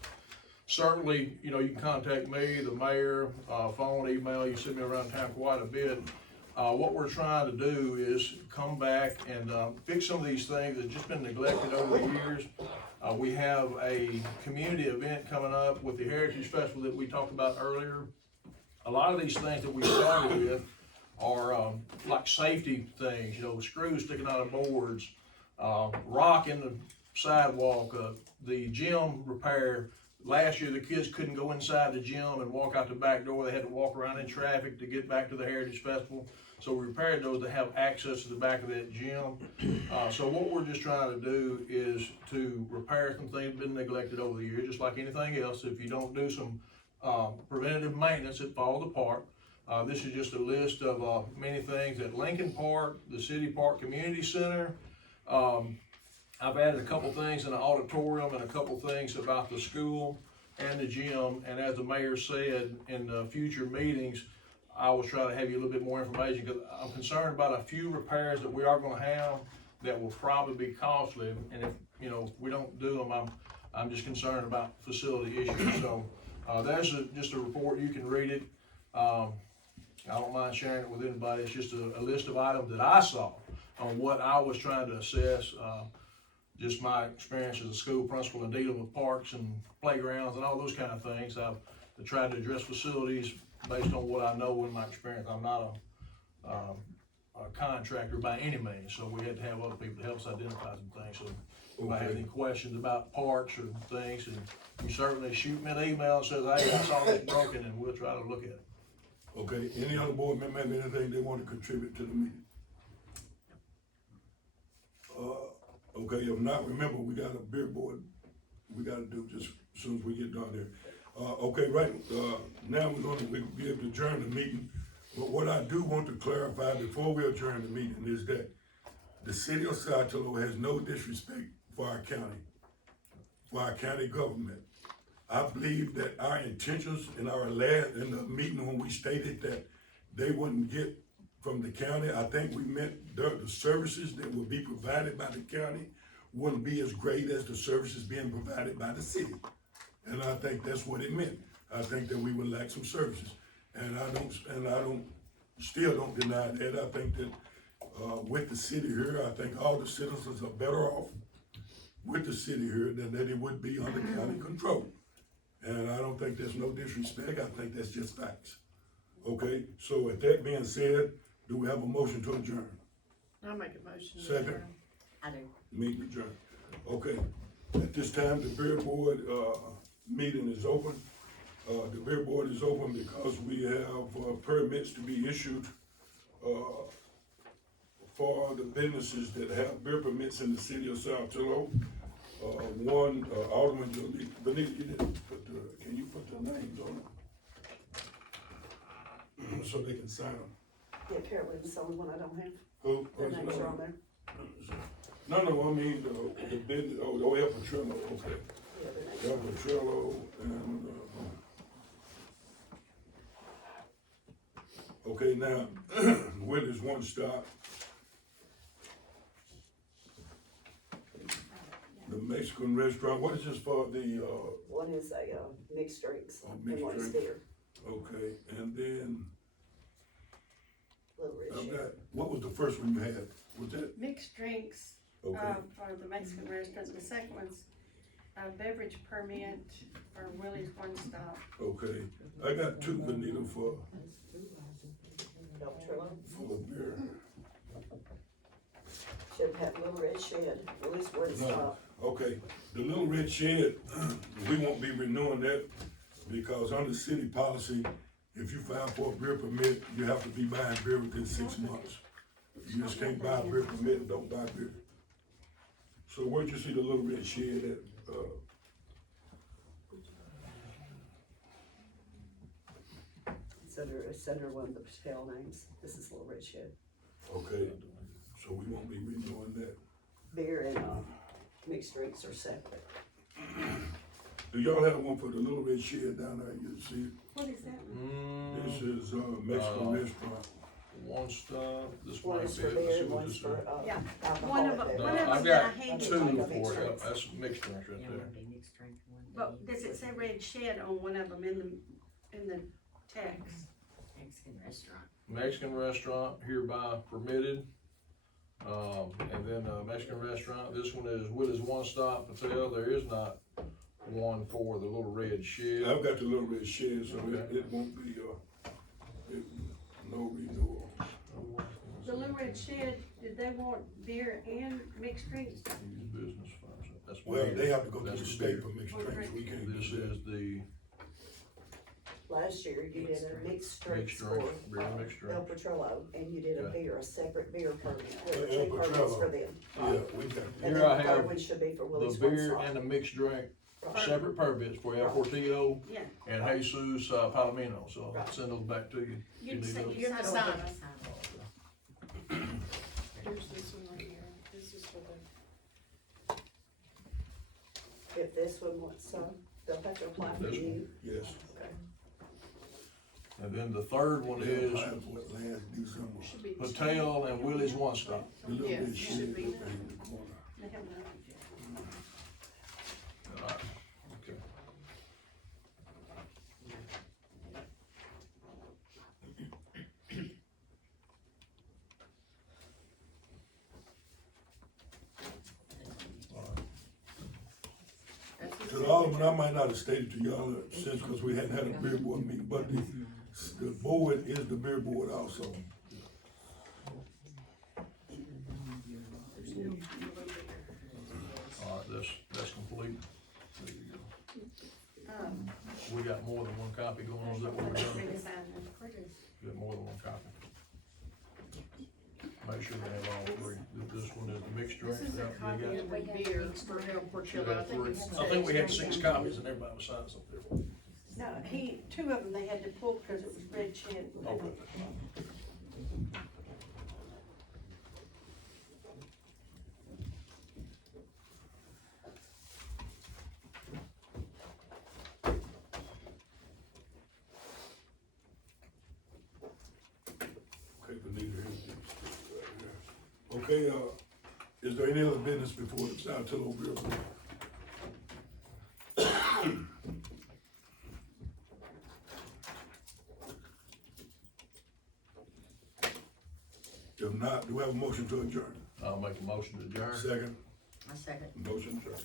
certainly, you know, you can contact me, the mayor, phone, email, you see me around town quite a bit. What we're trying to do is come back and, fix some of these things that have just been neglected over the years. We have a community event coming up with the Heritage Festival that we talked about earlier. A lot of these things that we started with are like safety things, you know, screws sticking out of boards, rock in the sidewalk, the gym repair. Last year, the kids couldn't go inside the gym and walk out the back door. They had to walk around in traffic to get back to the Heritage Festival. So we repaired those to have access to the back of that gym. So what we're just trying to do is to repair some things that have been neglected over the years, just like anything else. If you don't do some preventative maintenance, it falls apart. This is just a list of many things at Lincoln Park, the City Park Community Center. I've added a couple things in the auditorium and a couple things about the school and the gym. And as the mayor said, in the future meetings, I will try to have you a little bit more information, because I'm concerned about a few repairs that we are gonna have that will probably be costly. And if, you know, we don't do them, I'm just concerned about facility issues. So, that's just a report, you can read it. I don't mind sharing it with anybody. It's just a list of items that I saw on what I was trying to assess, just my experience as a school principal and dealing with parks and playgrounds and all those kind of things. I've tried to address facilities based on what I know in my experience. I'm not a contractor by any means, so we had to have other people to help us identify some things. So if I have any questions about parks or things, and you certainly shoot me an email that says, hey, I saw this broken, and we'll try to look at it. Okay, any other board member have anything they want to contribute to the meeting? Okay, if not, remember, we got a billboard we gotta do just as soon as we get done here. Okay, right, now we'll be able to adjourn the meeting. But what I do want to clarify before we adjourn the meeting is that the city of Saltillo has no disrespect for our county government. I believe that our intentions in the meeting when we stated that they wouldn't get from the county, I think we meant the services that would be provided by the county wouldn't be as great as the services being provided by the city. And I think that's what it meant. I think that we would lack some services. And I still don't deny that. I think that, with the city here, I think all the citizens are better off with the city here than that it would be under county control. And I don't think there's no disrespect. I think that's just facts. Okay, so with that being said, do we have a motion to adjourn? I'll make a motion. to Second. adjourn. I do. Meeting adjourned. Okay, at this time, the Billboard, meeting is open. The Billboard is open because we have, permits to be issued, for the businesses that have beer permits in the city of Saltillo. One, Alderman, Benita, you didn't put can you put the names on it? So they can sign them. Yeah, Carolyn's the only one I don't have. Who? Their who's names the are on other? there. No, I mean, the business, El Petrillo, okay. Yeah, their names. El Petrillo and, okay, now, Willie's One Stop. The Mexican restaurant, what is this for, the, One is a, mixed drinks, mixed and one is drinks. beer, okay, and then, Little I've Ridge. got, what was the first one you had? Was that, Mixed drinks, okay, for the Mexican restaurant, the second one's a beverage permit for Willie's One Stop. okay. I got two, Benita, for El Trillo. beer. Should have Little Red Shed, Willie's One No. Stop. Okay, the Little Red Shed, we won't be renewing that because under city policy, if you file for a beer permit, you have to be buying beer within 6 months. You just can't buy a beer permit and don't buy beer. So where'd you see the Little Red Shed at, It's under one of the Patel names, this is Little Red Shed. okay, so we won't be renewing that. Beer and, mixed drinks are separate. Do y'all have one for the Little Red Shed down there, you see it? What is that? This is, Mexican restaurant. One stop, this One might is be for it. Let's beer, see what one's this for, is. Yeah. alcoholic One of beverage. them I've that got I handed two you. for it, that's mixed drinks right Yeah, there. one be mixed drink, one be But does it say Red Shed on one of them in the text? Mexican restaurant. Mexican restaurant hereby permitted. And then, Mexican restaurant, this one is Willie's One Stop Patel, there is not one for the Little Red Shed. I've got the Little Red Shed, so Okay. it won't be, no renewal. The Little Red Shed, did they want beer and mixed drinks? Use business funds, that's. Well, beer. they have to go to That's the beer. state for mixed drinks, we can't This do that. is the Last year, you did a mixed drinks mixed for, drink, beer mixed El drink. Petrillo, and you did a Okay. beer, a separate beer permit. There were El two permits Petrillo. for them. Yeah, we got, And Here then I the have third one should be for The Willie's One beer Stop. and the mixed drink, Right. separate permits for El Portillo Yeah. and Jesus Palomino, so I'll Right. send those back to you. You need can those? You have to sign sign it. them. Here's this one right here, this is for the. If this one wants some, they'll have to apply for This you. yes. Okay. And then the third one They is applied for it last December. Should be. Patel and Willie's One Stop. The Little Yeah, Red it Shed should be. in the corner. They have none. Alright, okay. Alderman, I might not have stated to y'all since, because we hadn't had a beer board meeting, but the board is the beer board also. Alright, that's complete. There you go. We got more than one copy going on, is that what we're doing? We got more than one copy. Make sure we have all three. This one is the mixed drink. This is a They copy got- of the beer for El should Portillo, I have think three. it's. I think we had 6 copies and everybody was signing up there. No, two of them they had to pull because it was red shed. Okay. Okay, Benita, here. Okay, is there any other business before the Saltillo Beer Board? If not, do we have a motion to adjourn? I'll make a motion to adjourn. Second, I second. motion adjourned.